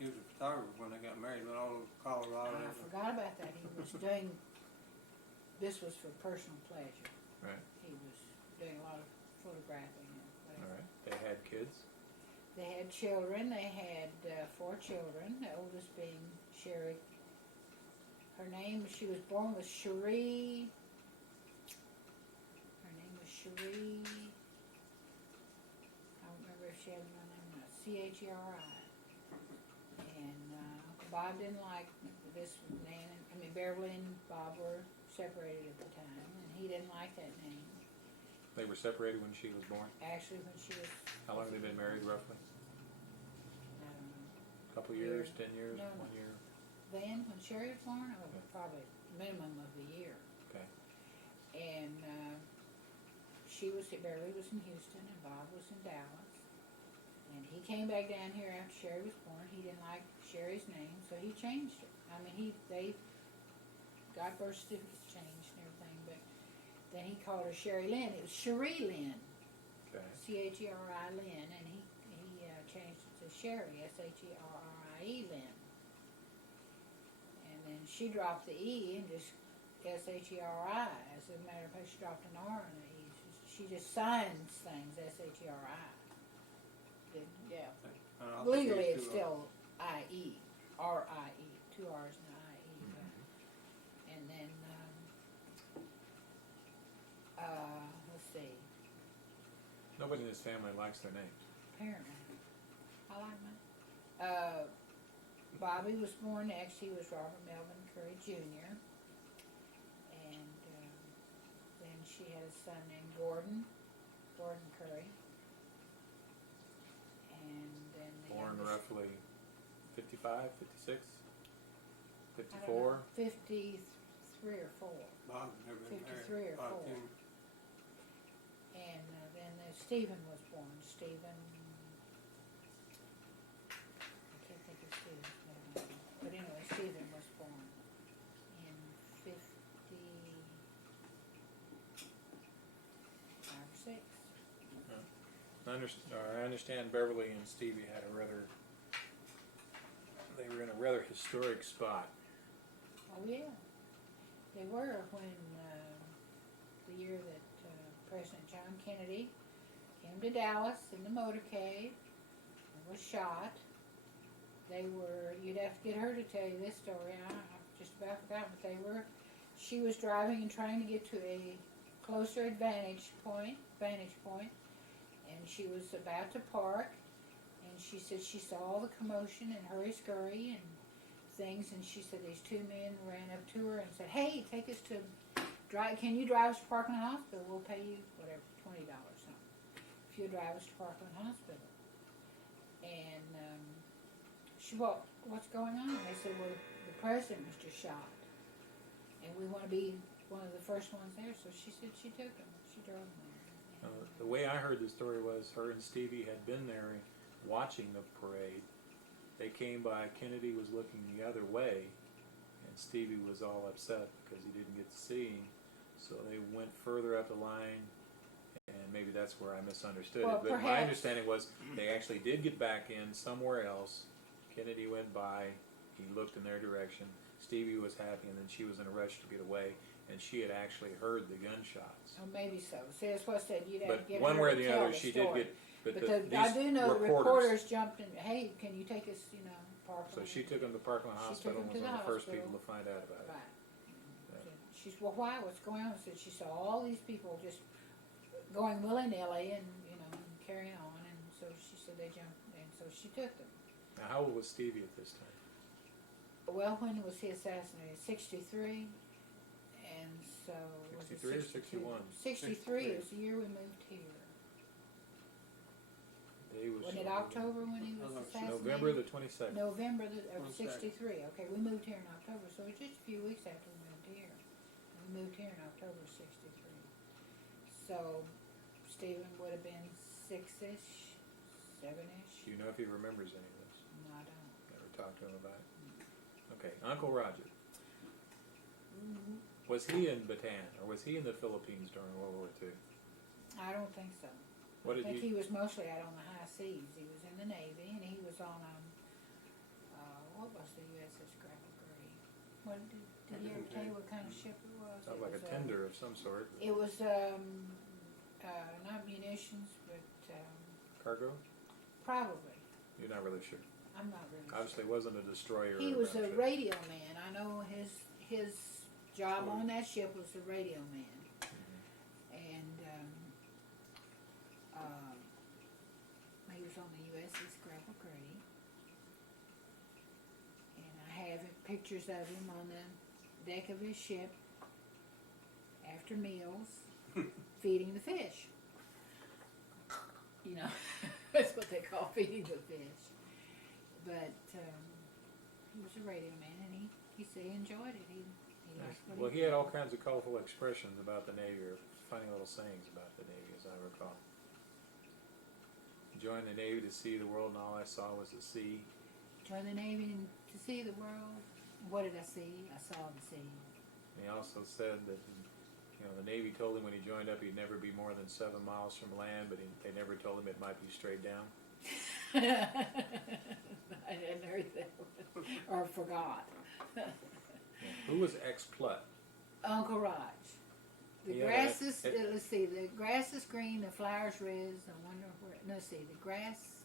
He was a photographer when they got married, went all over Colorado. I forgot about that. He was doing, this was for personal pleasure. Right. He was doing a lot of photographing and All whatever. right. They had kids. They had children. They had 4 children, the oldest being Sherry. Her name, she was born with Cherie. Her name was Cherie. I don't remember if she had another name or not. Cheri. And Uncle Bob didn't like this name. I mean, Beverly and Bob were separated at the time, and he didn't like that name. They were separated when she was born? Actually, when she was, How long have they been married roughly? I don't know, Couple years, 10 years, No. 1 year? then, when Sherry was born, oh, Yeah. probably minimum of a year. Okay. And Beverly was in Houston and Bob was in Dallas. And he came back down here after Sherry was born. He didn't like Sherry's name, so he changed it. I mean, they got birth certificates changed and everything, but then he called her Sherry Lynn. It was Cherie Lynn, Okay. Cheri Lynn, and he changed it to Sherry, Sherie Lynn. And then she dropped the E and just Sheri. As a matter of fact, she dropped an R and an E. She just signs things Sheri. Yeah. Legally, it's still IE, RIE, 2 R's and an IE. Mm-hmm. And then, let's see, Nobody in this family likes their names. apparently, I like mine. Bobby was born next. He was Robert Melvin Curry Jr. And then she had a son named Gordon Curry. And then the Born youngest, roughly 55, 56, I don't 54. know, 53 or 4. Bob's never been 53 married. or Bob 4. Jr. And then Stephen was born. Stephen, I can't think of Stephen's middle name. But anyway, Stephen was born in 55 or 6. I understand Beverly and Stevie had they were in a rather historic spot. Oh yeah, they were when the year that President John Kennedy came to Dallas in the motorcade and was shot. You'd have to get her to tell you this story. I've just about forgotten, but she was driving and trying to get to a closer vantage point, and she was about to park, and she said she saw all the commotion and hurry-scurry and things, and she said these 2 men ran up to her and said, "Hey, take us to, can you drive us to Parkland Hospital? We'll pay you, whatever, $20 something, if you'll drive us to Parkland Hospital." And she walked, "What's going on?" They said, "Well, the president was just shot, and we want to be one of the first ones there." So she said she took him. She drove him there. The way I heard the story was her and Stevie had been there watching the parade. They came by, Kennedy was looking the other way, and Stevie was all upset because he didn't get to see him. So they went further up the line, and maybe that's where I misunderstood Well, it. But my perhaps. understanding was they actually did get back in somewhere else. Kennedy went by, he looked in their direction. Stevie was happy, and then she was in a rush to get away, and she had actually heard the gunshots. Oh, maybe so. See, that's what I said. You'd have But to get one her way or to the tell other, the she story. did get. But I do know the reporters jumped in. Hey, can you take us? Parkland. So she took him to Parkland She Hospital took and him was to one of the the first hospital. people to find out about it. Right. Yeah. She said, "Well, why? What's going on?" I said, "She saw all these people just going willy-nilly and and carrying on, and so she said they jumped, and so she took them." Now, how old was Stevie at this time? Well, when was he assassinated? 63, and so was it 63 or 62? 61? 63 is the year we moved here. He was Wasn't it October when he was assassinated? November the 22nd. November of 22nd. 63. Okay, we moved here in October, so it was just a few weeks after we moved here. We moved here in October of 63. So Stephen would have been 6-ish, 7-ish. Do you know if he remembers any of this? No, I don't. Never talked to him about it. Okay, Uncle Roger. Was he in Bataan, or was he in the Philippines during World War II? I don't think so. What I did think he was mostly out on the high seas. He was in the Navy, and he was on what was the USS Grapple Grey? What did he ever tell you what kind of ship it was? Sounds It like a was, tender of some sort. It was not munitions, but Cargo? probably. You're not really sure. I'm not really Obviously, sure. wasn't a destroyer. He or was a battleship. radio man. I know his job on that ship was a radio man. And he was on the USS Grapple Grady. And I pictures of him on the deck of his ship after meals, feeding the fish. You know, that's what they call feeding the fish. But he was a radio man, and he said he enjoyed it. He liked what Well, he had all kinds of colorful expressions about the Navy, or funny little sayings about the Navy, as I recall. Joined the Navy to see the world, and all I saw was the sea. Joined the Navy to see the world. What did I see? I saw the sea. And he also said that, you know, the Navy told him when he joined up he'd never be more than 7 miles from land, but they never told him it might be straight down. I hadn't heard that one, or forgot. Yeah. Who was ex-Plut? Uncle Raj. The He had grass a- is, let's see, the grass is green, the flowers red. I wonder where, no, let's see, the grass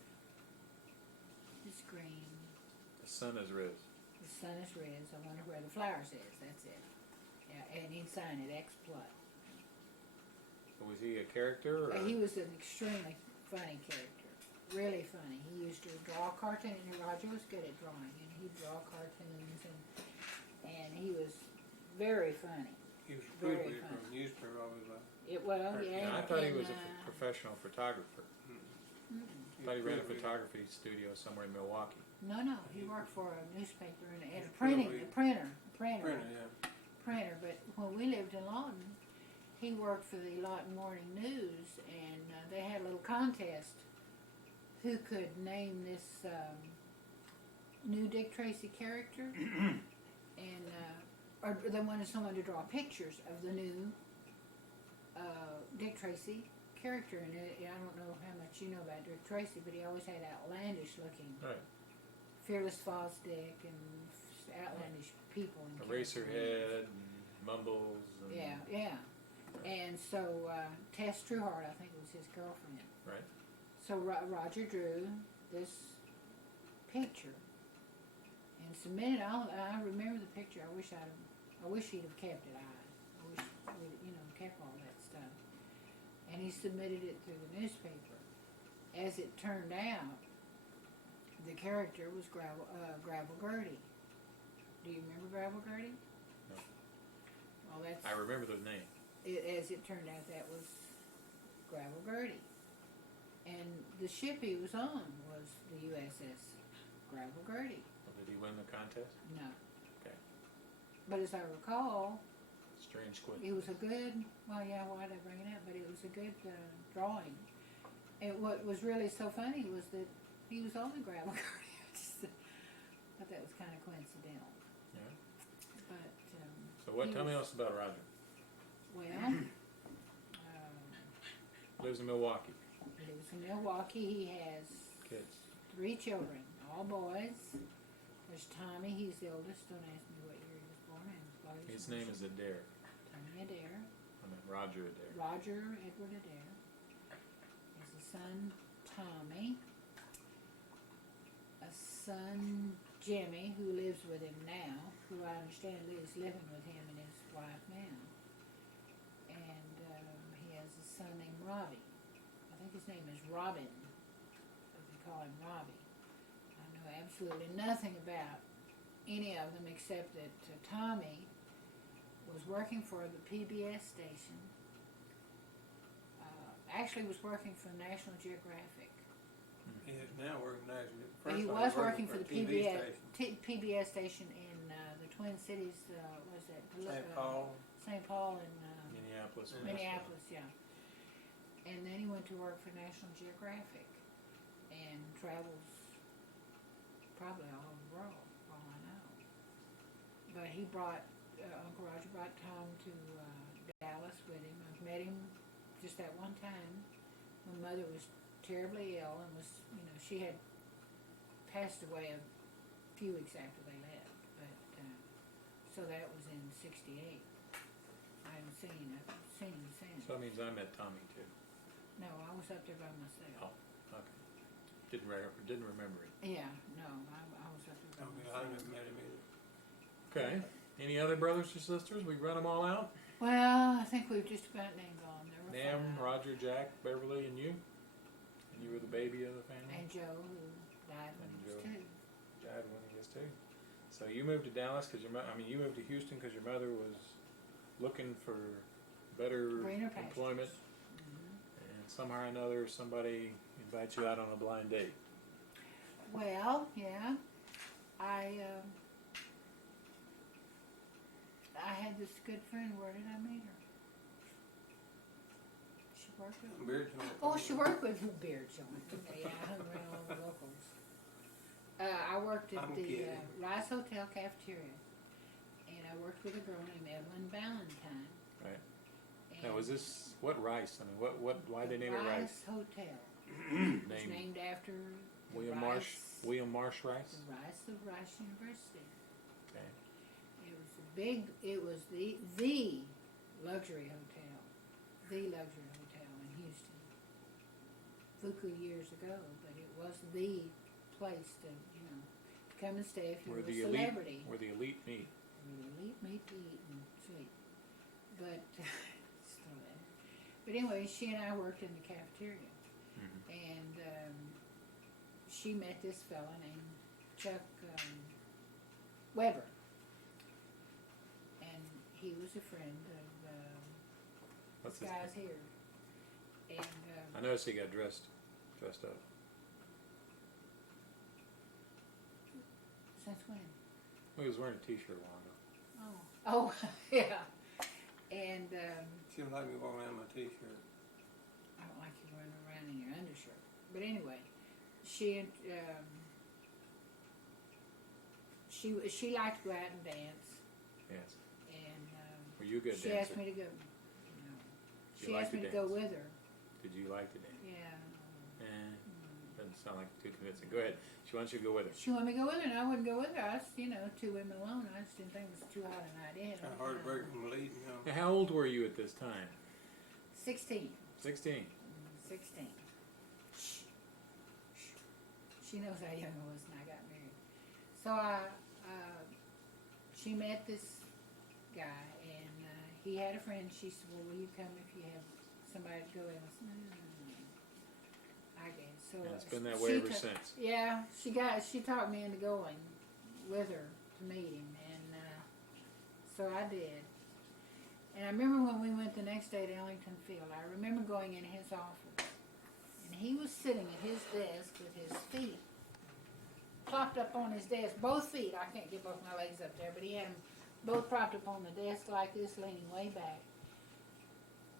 is green, The sun is Riz. the sun is red. I wonder where the flowers is. That's it. Yeah, and he signed it ex-Plut. Was he a character? Or? He was an extremely funny character. Really funny. He used to draw cartoons, and Roger was good at drawing, and he'd draw cartoons, and he was very funny. He was Very probably funny. from a newspaper always like. Yeah. I thought he and, was a professional photographer. mm-mm. I thought he ran a photography studio somewhere in Milwaukee. No, he worked for a newspaper and a He's printing, probably- a printer. Printer, yeah. But when we lived in Lawton, he worked for the Lawton Morning News, and they had a little contest. Who could name this new Dick Tracy character? And or they wanted someone to draw pictures of the new Dick Tracy character. And I don't know how much you know about Dick Tracy, but he always had outlandish looking, Right. Fearless Fosdick, and outlandish people. And Eraserhead, and Mumbles. And, yeah. And so Tess Trueheart, I think, was his girlfriend. Right. So Roger drew this picture and submitted. I remember the picture. I wish he'd have kept it. I wish we'd, kept all that stuff. And he submitted it to the newspaper. As it turned out, the character was Gravel Gertie. Do you remember Gravel Gertie? No. Well, that's. I remember the name. As it turned out, that was Gravel Gertie. And the ship he was on was the USS Gravel Gertie. Well, did he win the contest? No. Okay. But as I recall, Strange squid. it was a good, why did I bring it up? But it was a good drawing. And what was really so funny was that he was on the Gravel Gertie. I just thought that was kind of coincidental. Yeah. But, So tell me else about Roger. well, Lives in Milwaukee. he lives in Milwaukee. He has Kids. 3 children, all boys. There's Tommy, he's the oldest. Don't ask me what year he was born. His name is Adair. Tommy Adair. I mean Roger Adair. Roger Edward Adair. He has a son, Tommy. A son, Jimmy, who lives with him now, who I understand is living with him and his wife now. And he has a son named Robbie. I think his name is Robin, but they call him Robbie. I know absolutely nothing about any of them except that Tommy was working for the PBS station. Actually was working for National Geographic. He is now working nationally. He was working for the PBS station in the Twin Cities, was that? St. Paul. St. Paul and Minneapolis. Minneapolis, yeah. And then he went to work for National Geographic and travels probably all over the world, all I know. But he brought, Uncle Roger brought Tom to Dallas with him. I've met him just that one time when Mother was terribly ill and was, she had passed away a few weeks after they left. But so that was in '68. I haven't seen him since. So that means I met Tommy too. No, I was up there by myself. Oh, okay. Didn't remember it. Yeah, no, I was up there by I myself. never met him either. Okay. Any other brothers or sisters? We run them all out? Well, I think we've just about named all. There were Nam, 5. Roger, Jack, Beverly, and you? And you were the baby of the family? And Joe, who died when he was And 2. Joe. Died when he was 2. So you moved to Dallas because you moved to Houston because your mother was looking for better Greener pastures. employment, and somehow or another somebody invites you out on a blind date. Well, yeah, I had this good friend. Where did I meet her? She worked with. Beard joint. Oh, she worked with Beard Joint. Yeah, I hung around all the locals. I worked at I'm the kidding. Rice Hotel cafeteria, and I worked with a girl named Evelyn Valentine. Right. And Now, was this what Rice? I mean, why they name it Rice? Hotel. It's Name named after William Rice, Marsh. William Marsh Rice. the Rice of Rice University. Okay. It was the luxury hotel, in Houston. Fuku years ago, but it was the place to come and stay if you were a celebrity. Where the elite meet. Where the elite meet to eat and sleep. But still there. But anyway, she and I worked in the cafeteria, and she met this fella named Chuck Weber. He was a friend of What's this his guy's name? here, and I noticed he got dressed up. since when? Well, he was wearing a T-shirt a while ago. Oh, yeah. And She don't like me walking around in my t-shirt. I don't like you running around in your undershirt. But anyway, she liked to go out and dance, Yes. and Were you a good she dancer? asked me to go. No, You she like asked to me to go dance? with her. Did you like to dance? Yeah. Doesn't sound like too convincing. Go ahead. She wants you to go with her. She wanted me to go with her, and I wouldn't go with her. I was, two women alone. I just didn't think it was too hot an idea. Kind of hard to break from the lead, Now, how old were you at this time? 16. 16. 16. She knows how young I was when I got married. So she met this guy, and he had a friend. She said, "Well, will you come if you have somebody to go with?" I said, "No. I guess." So And it's been that way ever since. Yeah, she talked me into going with her to meet him, and so I did. And I remember when we went the next day to Ellington Field, I remember going in his office, and he was sitting at his desk with his feet propped up on his desk, both feet. I can't get both my legs up there, but he had them both propped up on the desk like this, leaning way back.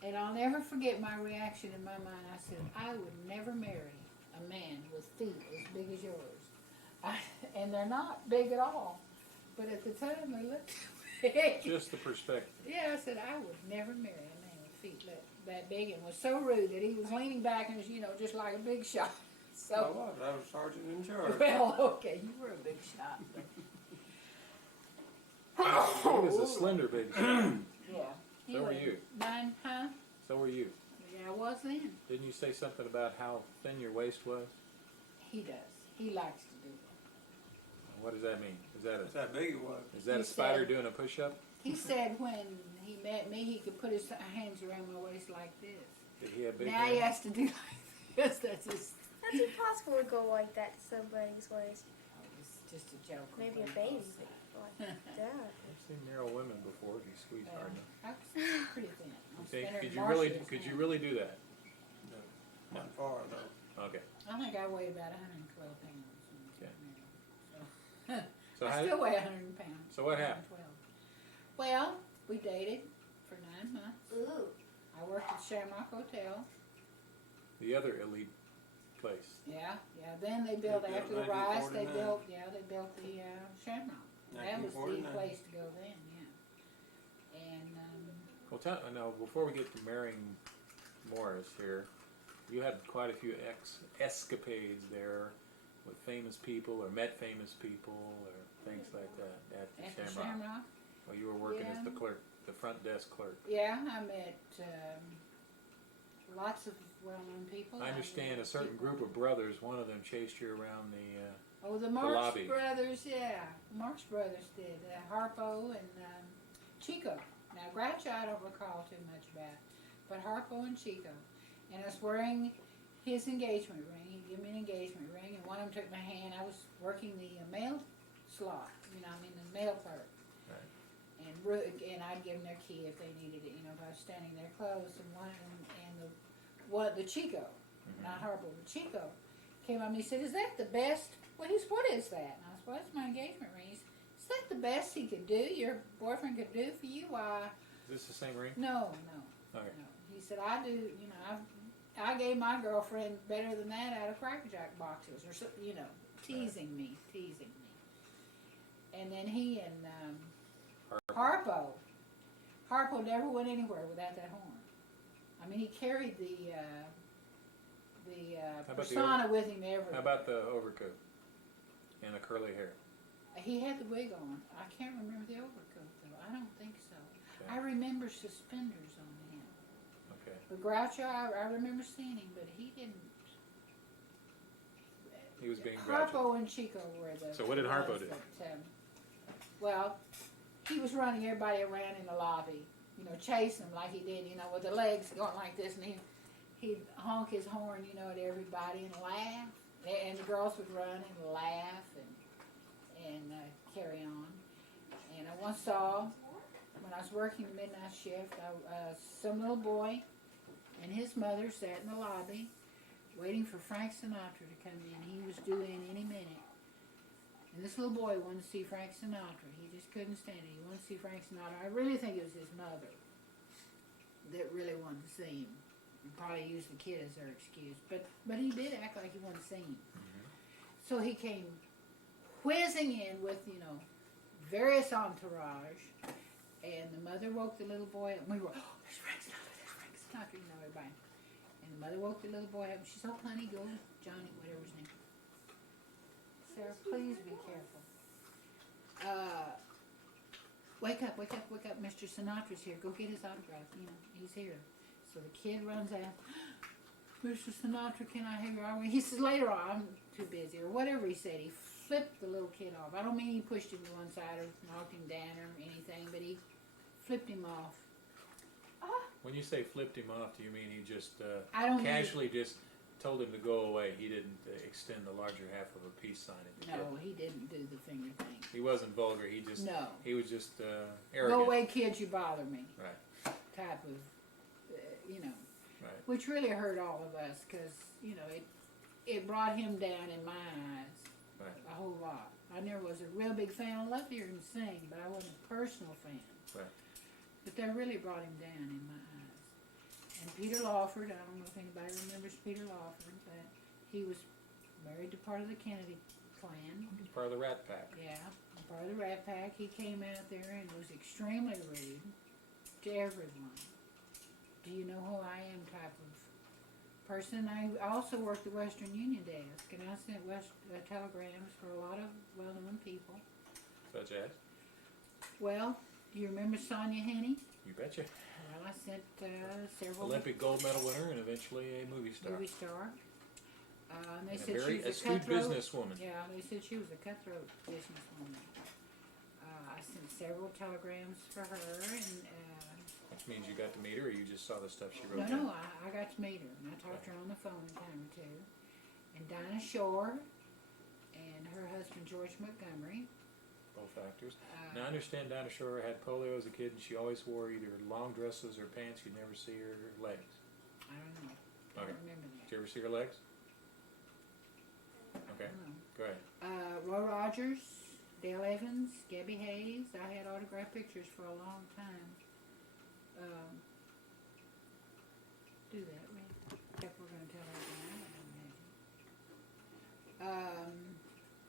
And I'll never forget my reaction in my mind. I said, I would never marry a man with feet as big as yours. And they're not big at all. But at the time, they looked big. Just the perspective. Yeah, I said, I would never marry a man with feet that big, and was so rude that he was leaning back and was, just like a big shot. So, I was sergeant in charge. well, okay, you were a big shot. But He was a slender baby. yeah. So were you. Mine, huh? So were you. Yeah, I was then. Didn't you say something about how thin your waist was? He does. He likes to do that. What does that mean? That's how big it was. Is that He a spider said- doing a push-up? He said when he met me, he could put his hands around my waist like this. Did he have big Now he hands? has to do like this. That's just, That's impossible to go like that to somebody's waist. it's just a joke. Maybe a baby. Like that. I've seen narrow women before if you squeeze hard enough. That's pretty thin. You I'm think, spinning Marcia's could you hand. really do that? No, not far though. Okay. I think I weigh about 112 pounds. Okay. So, So I how, still weigh 100 pounds. so what happened? 112. Well, we dated for 9 months. Ooh. I worked at Shamrock Hotel. The other elite place. Yeah. Then they built They built after the Rice. They 1949. built the Shamrock. That was the 1949. place to go then. Yeah. And Well, no, before we get to marrying Morris here, you had quite a few escapades there with famous people or met famous people or things like that at at the the Shamrock. Shamrock. Well, you were working as Yeah. the clerk, the front desk clerk. Yeah, I met lots of well-known people. I understand met a certain people- group of brothers, one of them chased you around the, Oh, the Marx lobby. brothers, yeah. The Marx brothers did. Harpo and Chico. Now, Groucho I don't recall too much about, but Harpo and Chico. And I was wearing his engagement ring. He gave me an engagement ring, and one of them took my hand. I was working the mail slot. you know, I mean, the mail clerk. Right. And I'd give them their key if they needed it, you know, if I was standing there close. And the Chico, not Harpo, but Chico, came up and he said, "Is that the best?" What is that? And I said, "Well, that's my engagement ring." He said, "Is that the best he could do? Your boyfriend could do for you?" Why? Is this the same ring? No. Okay. No. He said, "I do. You know, I gave my girlfriend better than that out of Cracker Jack boxes, or so, you know, teasing me. And then he and Harpo never went anywhere without that horn. I mean, he carried the How about the persona with him everywhere. How about the overcoat and the curly hair? He had the wig on. I can't remember the overcoat though. I don't think so. Okay. I remember suspenders on him. Okay. But Groucho, I remember seeing him, but he didn't. He was being Groucho. Harpo and Chico were the. So what did Harpo ones do? that, well, he was running everybody around in the lobby, you know, chasing them like he did, you know, with the legs going like this, and he'd honk his horn, you know, at everybody and laugh, and the girls would run and laugh and carry on. And I once saw, when I was working the midnight shift, some little boy and his mother sat in the lobby waiting for Frank Sinatra to come in. He was due in any minute. And this little boy wanted to see Frank Sinatra. He just couldn't stand it. He wanted to see Frank Sinatra. I really think it was his mother that really wanted to see him. He probably used the kid as their excuse. But he did act like he wanted to see him. So he came whizzing in with, you know, various entourage. And the mother woke the little boy up. And we were, "Oh, there's Frank Sinatra, you know, everybody." And the mother woke the little boy up. She said, "Oh, honey, go, Johnny," whatever his name. "Sarah, please be careful. Wake up, Mr. Sinatra's here. Go get his autograph, you know, he's here." So the kid runs out. "Mr. Sinatra, can I have your autograph?" He says, "Later on, I'm too busy," or whatever he said. He flipped the little kid off. I don't mean he pushed him to one side or knocked him down or anything, but he flipped him off. When you say flipped him off, do you mean he just I don't casually just told him to go away? He didn't extend the larger half of a peace sign at the kid? No, he didn't do the finger thing. He wasn't vulgar. He just No. he was just arrogant. Go away, kids, you bother me. Right. Type of, you know. Right. Which really hurt all of us because, you know, it brought him down in my eyes Right. a whole lot. I never was a real big fan. I loved to hear him sing, but I wasn't a personal fan. Right. But that really brought him down in my eyes. And Peter Lawford, I don't know if anybody remembers Peter Lawford, but he was married to part of the Kennedy clan. He's part of the Rat Pack. Yeah, part of the Rat Pack. He came out there and was extremely rude to everyone. Do you know who I am type of person. I also worked the Western Union desk, and I sent telegrams for a lot of well-known people. Such as? Well, do you remember Sonia Henney? You betcha. Well, I sent several Olympic gold medal winner and eventually a movie star. movie star. And they And a said very she was a astute cutthroat. businesswoman. Yeah, they said she was a cutthroat businesswoman. I sent several telegrams for her, and Which means you got to meet her, or you just saw the stuff she wrote no, down? I got to meet her, and I talked to her on the phone a time or two. And Dinah Shore and her husband George Montgomery. Both actors. Now I understand Dinah Shore had polio as a kid, and she always wore either long dresses or pants. You'd never see her legs. I don't know. I Okay. don't remember that. Did you ever see her legs? Okay, I don't know. go ahead. Roy Rogers, Dale Evans, Gabby Hayes. I had autographed pictures for a long time. Do that, Ray. If we're going to tell her tonight,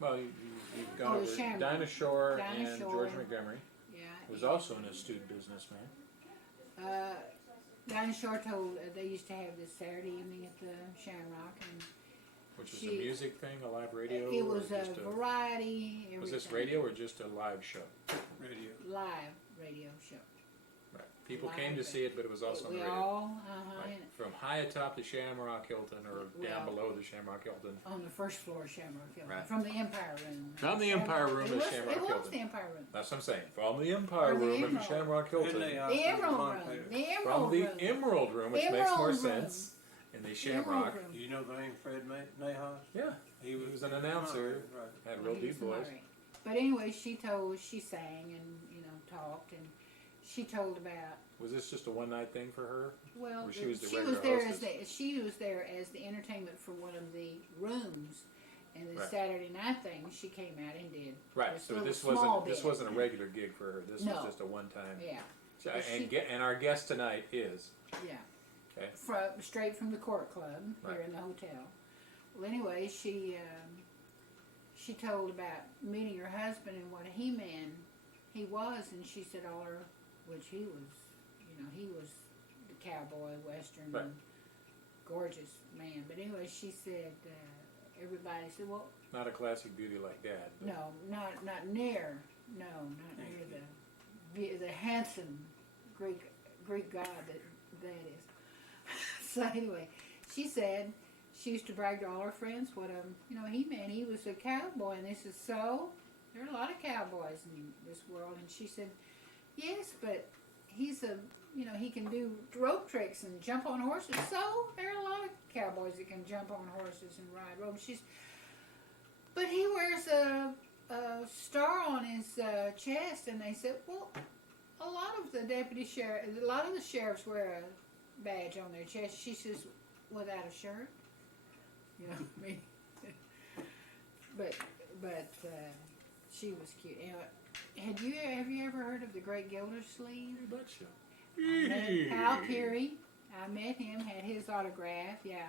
Well, you've gone Oh, the over Shamrock. Dinah Shore Dinah and Shore. George Montgomery, yeah. who was also an astute businessman. Dinah Shore told they used to have this Saturday evening at the Shamrock, and Which was She- a music thing, a live radio? it or was a just variety. Everything. Was this radio or just a live show? Radio. Live radio show. Right. People Live came to see it, but it was also on We the radio. all, Right. From high atop the Shamrock Hilton or down Well- below the Shamrock Hilton. on the first floor of Shamrock Hilton, Right. from the Empire Room. From the Empire Room It of was, Shamrock it was Hilton. the Empire Room. That's what I'm saying. From the Empire Or the Room at the Emerald. Shamrock Hilton. Didn't they, The Emerald Room. The Emerald From the Room. Emerald Room, which The makes more Emerald Room. sense. In the The Shamrock. Emerald Do you know the name Fred Nahas? Yeah. He was an announcer. Right. Had a real He deep was the voice. moderator. But anyway, she sang and, you know, talked, and she told about, Was this just a one night thing for her? well, Or she was the she regular was there hostess? she was there as the entertainment for one of the rooms, and the Right. Saturday night thing she came out and did. Right. Just a So little this small wasn't bit. a regular gig for her. This No. was just a one time. Yeah, So, But and she- and our guest tonight is yeah. okay. Straight from the Court Club here Right. in the hotel. Well, anyway, she told about meeting her husband and what a he-man he was, and she said which he was, you know, he was the cowboy western Right. and gorgeous man. But anyway, she said everybody said, well, Not a classic beauty like Dad. but- no, not near the handsome Greek god that is. So anyway, she said she used to brag to all her friends what he was a cowboy, and this is so. There are a lot of cowboys in this world, and she said, yes, but he's he can do rope tricks and jump on horses. So there are a lot of cowboys that can jump on horses and ride ropes. But he wears a star on his chest, and they said, well, a lot of the sheriffs wear a badge on their chest. She says, without a shirt, you know what I mean? but she was cute. Anyway, have you ever heard of the Great Gildersleeve? You betcha. I met Al Peary. I met him, had his autograph. Yeah,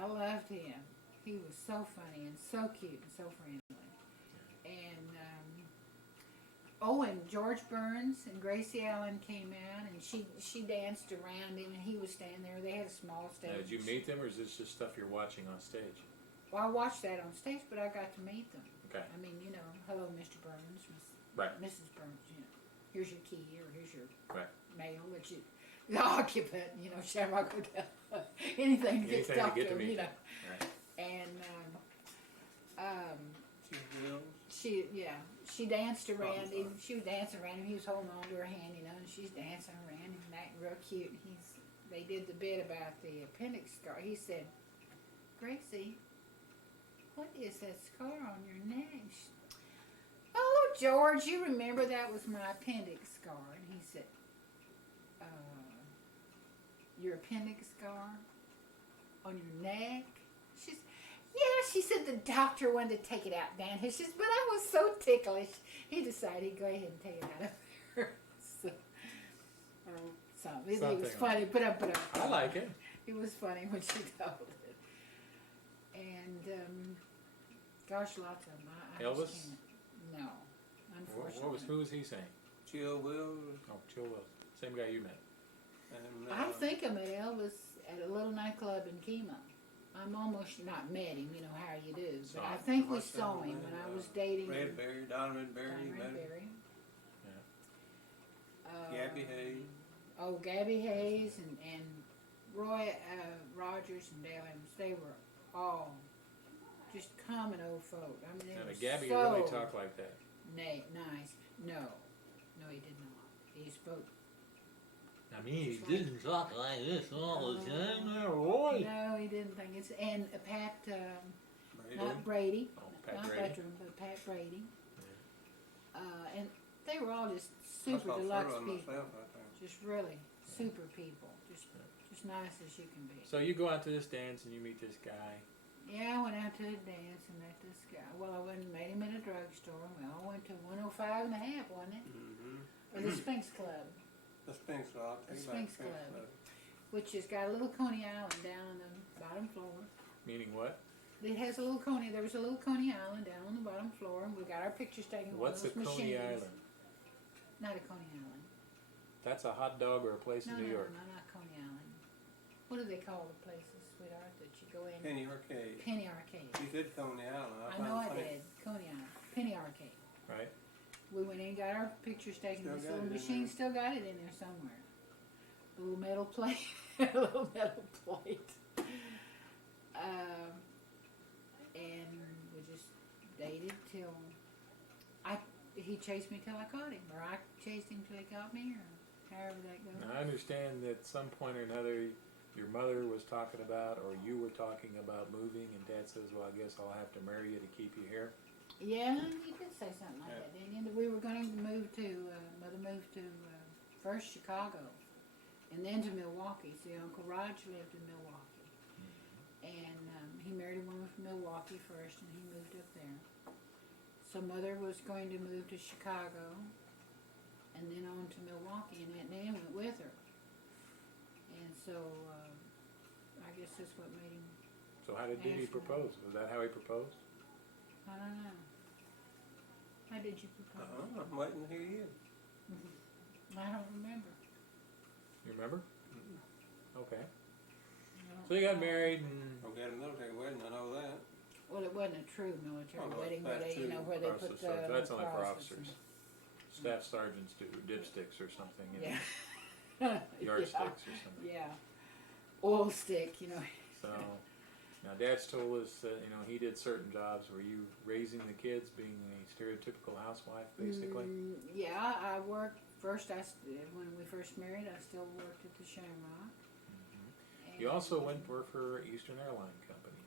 I loved him. He was so funny and so cute and so friendly. And and George Burns and Gracie Allen came out, and she danced around him, and he was standing there. They had a small stage. Now, did you meet them, or is this just stuff you're watching on stage? Well, I watched that on stage, but I got to meet them. Okay. I mean, you know, hello, Mr. Burns, Right. Mrs. Burns. You know, here's your key, or here's your Right. mail, but the occupant, you know, Shamrock Hotel, anything to get Anything to stuck get to to him, meet you know. them. Right. And She will. she danced around him. She was dancing around him. He was holding on to her hand, you know, and she's dancing around him and acting real cute. They did the bit about the appendix scar. He said, Gracie, what is that scar on your neck? Oh, George, you remember that was my appendix scar. And he said, your appendix scar on your neck? She said the doctor wanted to take it out down here. She said, but I was so ticklish. He decided he'd go ahead and take it out of there. So it was funny. But I like it. It was funny when she told it. And gosh, lots of them. I Elvis? just can't. No, unfortunately. Who was he saying? Chill Will. Oh, Chill Wills. Same guy you met. And, I think I met Elvis at a little nightclub in Kemah. I'm almost not met him, you know how you do, but I think we saw him when I was dating Redberry, Don Redberry. Don Redberry. Gabby Hayes. Oh, Gabby Hayes and Roy Rogers and Dale Evans. They were all just common old folk. I mean, Now, they did were Gabby so really talk like that? nice. No, he did not. He spoke. I mean, he didn't talk like this all the time, Roy. No, he didn't think it's and Pat. Brady. Not Brady. Oh, Pat Not Brady. veteran, but Pat Brady. And they were all just I super saw deluxe Furlong people. myself, I think. Just really super people. Just nice as you can be. So you go out to this dance and you meet this guy. Yeah, I went out to the dance and met this guy. Well, I went and met him in a drugstore. We all went to 105 and a half, wasn't it? Mm-hmm. Or the Sphinx Club, The Sphinx Club. The Sphinx Club. Which has got a little Coney Island down on the bottom floor. Meaning what? It has a little Coney. There was a little Coney Island down on the bottom floor, and we got our pictures taken. What's a with those Coney machines. Island? Not a Coney Island. That's a hot dog or a place No, in New York. no, not Coney Island. What do they call the places, sweetheart, that you go in? Penny Arcade. Penny Arcade. You did Coney Island. I know I did. Coney Island. Penny Arcade. Right? We went in and got our pictures taken. Still This got little it in machine there. still got it in there somewhere. A little metal plate. A little metal plate. And we just dated till he chased me till I caught him, or I chased him till he caught me, or however that goes. Now, I understand that at some point or another your mother was talking about or you were talking about moving and Dad says, well, I guess I'll have to marry you to keep you here. Yeah, you did say something like that, didn't you? That we were going to move to, Mother moved to first Chicago and then to Milwaukee. See, Uncle Raj lived in Milwaukee. And he married a woman from Milwaukee first and he moved up there. So Mother was going to move to Chicago and then on to Milwaukee, and Aunt Nan went with her. And so I guess that's what made him, So how did he propose? Was that how he proposed? I don't know. How did you propose? I'm waiting to hear you. I don't remember. You remember? Mm-hmm. Okay. I don't So you got recall. married and We got a military wedding, I know that. Well, it wasn't a true military Oh, no, wedding, that's but you know where they put the that's only for crosses officers. Staff sergeants do dipsticks or something. and- You know, Yeah. yardsticks or something. Yeah. Oil stick, you know. So now Dad's told us that he did certain jobs. Were you raising the kids, being a stereotypical housewife, basically? Yeah, I worked first. When we first married, I still worked at the Shamrock. Mm-hmm. You also went to work for Eastern Airline Company.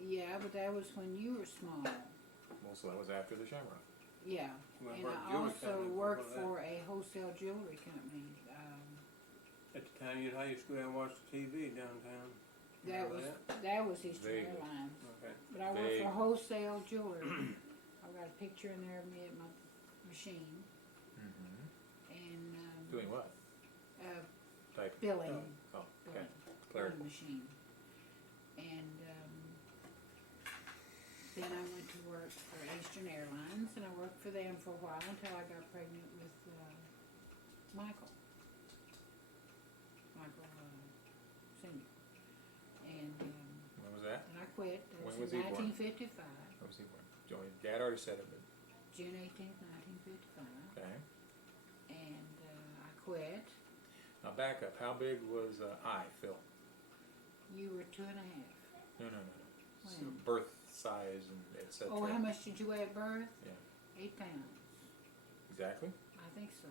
Yeah, but that was when you were small. Well, so that was after the Shamrock. Yeah, You went and to work I jewelry also company worked before for a wholesale jewelry company. At the time, how you used to go out and watch the TV downtown. Remember That was Eastern Vaguely. Airlines. Okay. But I worked for Vaguely. wholesale jewelry. I've got a picture in there of me at my machine Mm-hmm. and Doing what? Type. billing. Oh, okay. Billing Clerical. machine. And then I went to work for Eastern Airlines, and I worked for them for a while until I got pregnant with Michael Senior. And When was that? I quit. That When was was he in born? 1955, When was he born? Joey, Dad already said it, but June 18th, 1955. okay. And I quit. Now back up. How big was Phil? You were 2.5. No. So When? birth size and etc. Oh, how much did you weigh at birth? Yeah. 8 pounds. Exactly. I think so.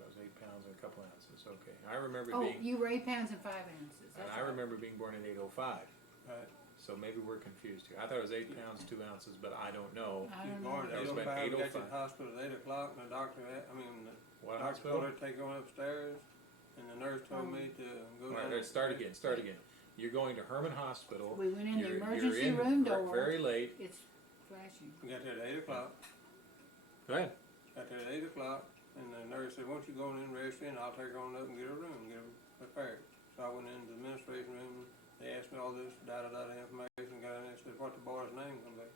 That was 8 pounds and a couple ounces. Okay. I remember Oh, being. you were 8 pounds and 5 ounces. And That's I right. remember being born in 805. Right. So maybe we're confused here. I thought it was 8 pounds 2 ounces, but I don't know. I You don't born know. at That was 8:05, about got you 8:05. at the hospital at 8 o'clock, and the doctor, the What doctor hospital? told her to take her upstairs, and the nurse told me to go All down. right, start again. Start again. You're going to Herman Hospital. We went in the You're emergency in room door. Very late. It's flashing. We got there at 8 o'clock. Go ahead. Got there at 8 o'clock, and the nurse said, "Won't you go in and rest in? I'll take her on up and get her room, get her prepared." So I went into the administration room. They asked me all this information. Got in there and said, "What's the boy's name gonna be?"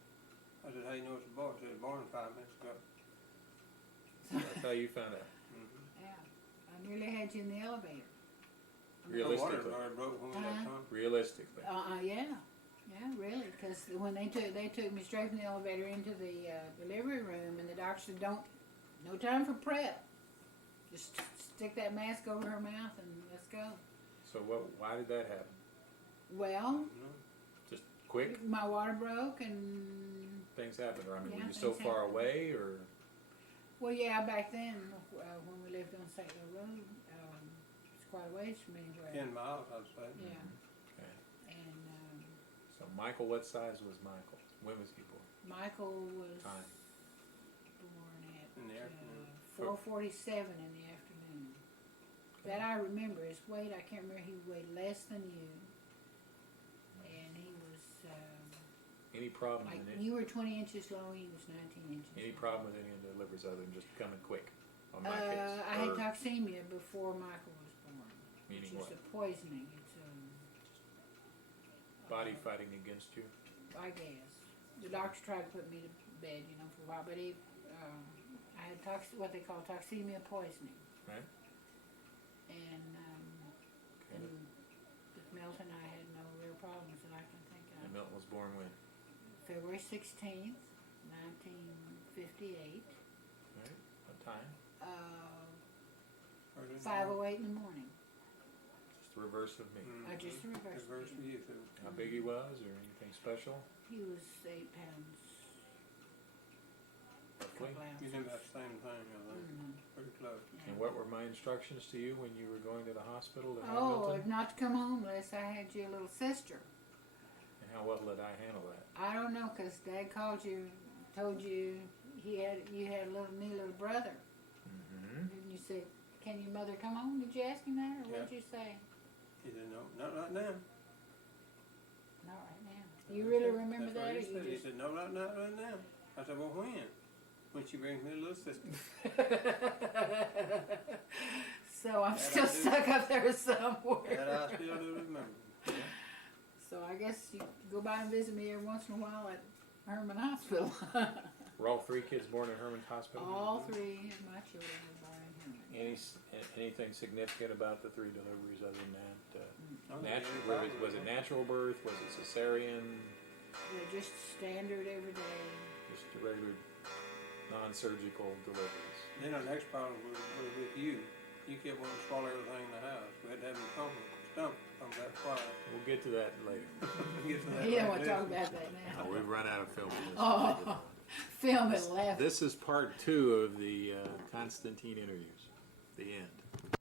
I said, "How you know it's a boy?" She said, "Born 5 minutes ago." That's how you found out. Mm-hmm. Yeah. I nearly had you in the elevator. The water Realistically. already broke when we got home. Realistically. Yeah. Yeah, really. Because when they took me straight from the elevator into the delivery room, and the doctor said, no time for prep. Just stick that mask over her mouth and let's go. So why did that happen? Well, No. Just quick? my water broke and, Things happened. Or I mean, Yeah, were you so things far happened. away or? well, yeah, back then, when we lived on St. Louis Road, it's quite a ways from anywhere. 10 miles, I'd say. Yeah. Okay. And So Michael, what size was Michael? When was he born? Michael was Time. born at In the afternoon. 4:47 in the afternoon. That I remember. His weight, I can't remember. He weighed less than you, and he was Any problem like in it? you were 20 inches long. He was 19 inches. Any long. problem with any of the livers other than just coming quick? On my case. I had Or toxemia before Michael was born, meaning which what? is a poisoning. It's Body fighting against you? I guess the doctor tried to put me to bed, for a while, but I had what they call toxemia poisoning. Right. And Okay. with Milton, I had no real problems that I can think And of. Milton was born when? February 16th, 1958, Right. What time? 5:08 in the morning. Just the reverse of me. Mm-hmm. Just the reverse. Reverse for you, too. How big he was or anything special? He was 8 pounds, Roughly? couple You ounces. did about the same thing, I think. Mhm. Pretty close. Yeah. And what were my instructions to you when you were going to the hospital to have Oh, Milton? not to come home unless I had your little sister. And how well did I handle that? I don't know, 'cause Dad called you told you you had a new little brother. Mm-hmm. And you said, "Can your mother come home?" Did you ask him that, or Yeah. what'd you say? He said, no, not right now. Not right now. You really remember That's what that, or he said. you He just? said, no, not right now. I said, well, when? When she brings me a little sister. So I'm That still I do. stuck up there somewhere. That I still do remember. So I guess you go by and visit me every once in a while at Herman Hospital. Were all three kids born at Herman's Hospital? All three of my children were born in Herman. Anything significant about the three deliveries other than that? I'm Natural? getting Was it natural birth? Was it cesarean? They're just standard every day. Just regular, non-surgical deliveries? Then our next problem was with you. You kept wanting to swallow everything in the house. We had to have him stump come back quiet. We'll get to that later. Get to that You don't want later. to talk about that now. We've run out of film. Oh, film at 11. This is part 2 of the Konstantin interviews. The end.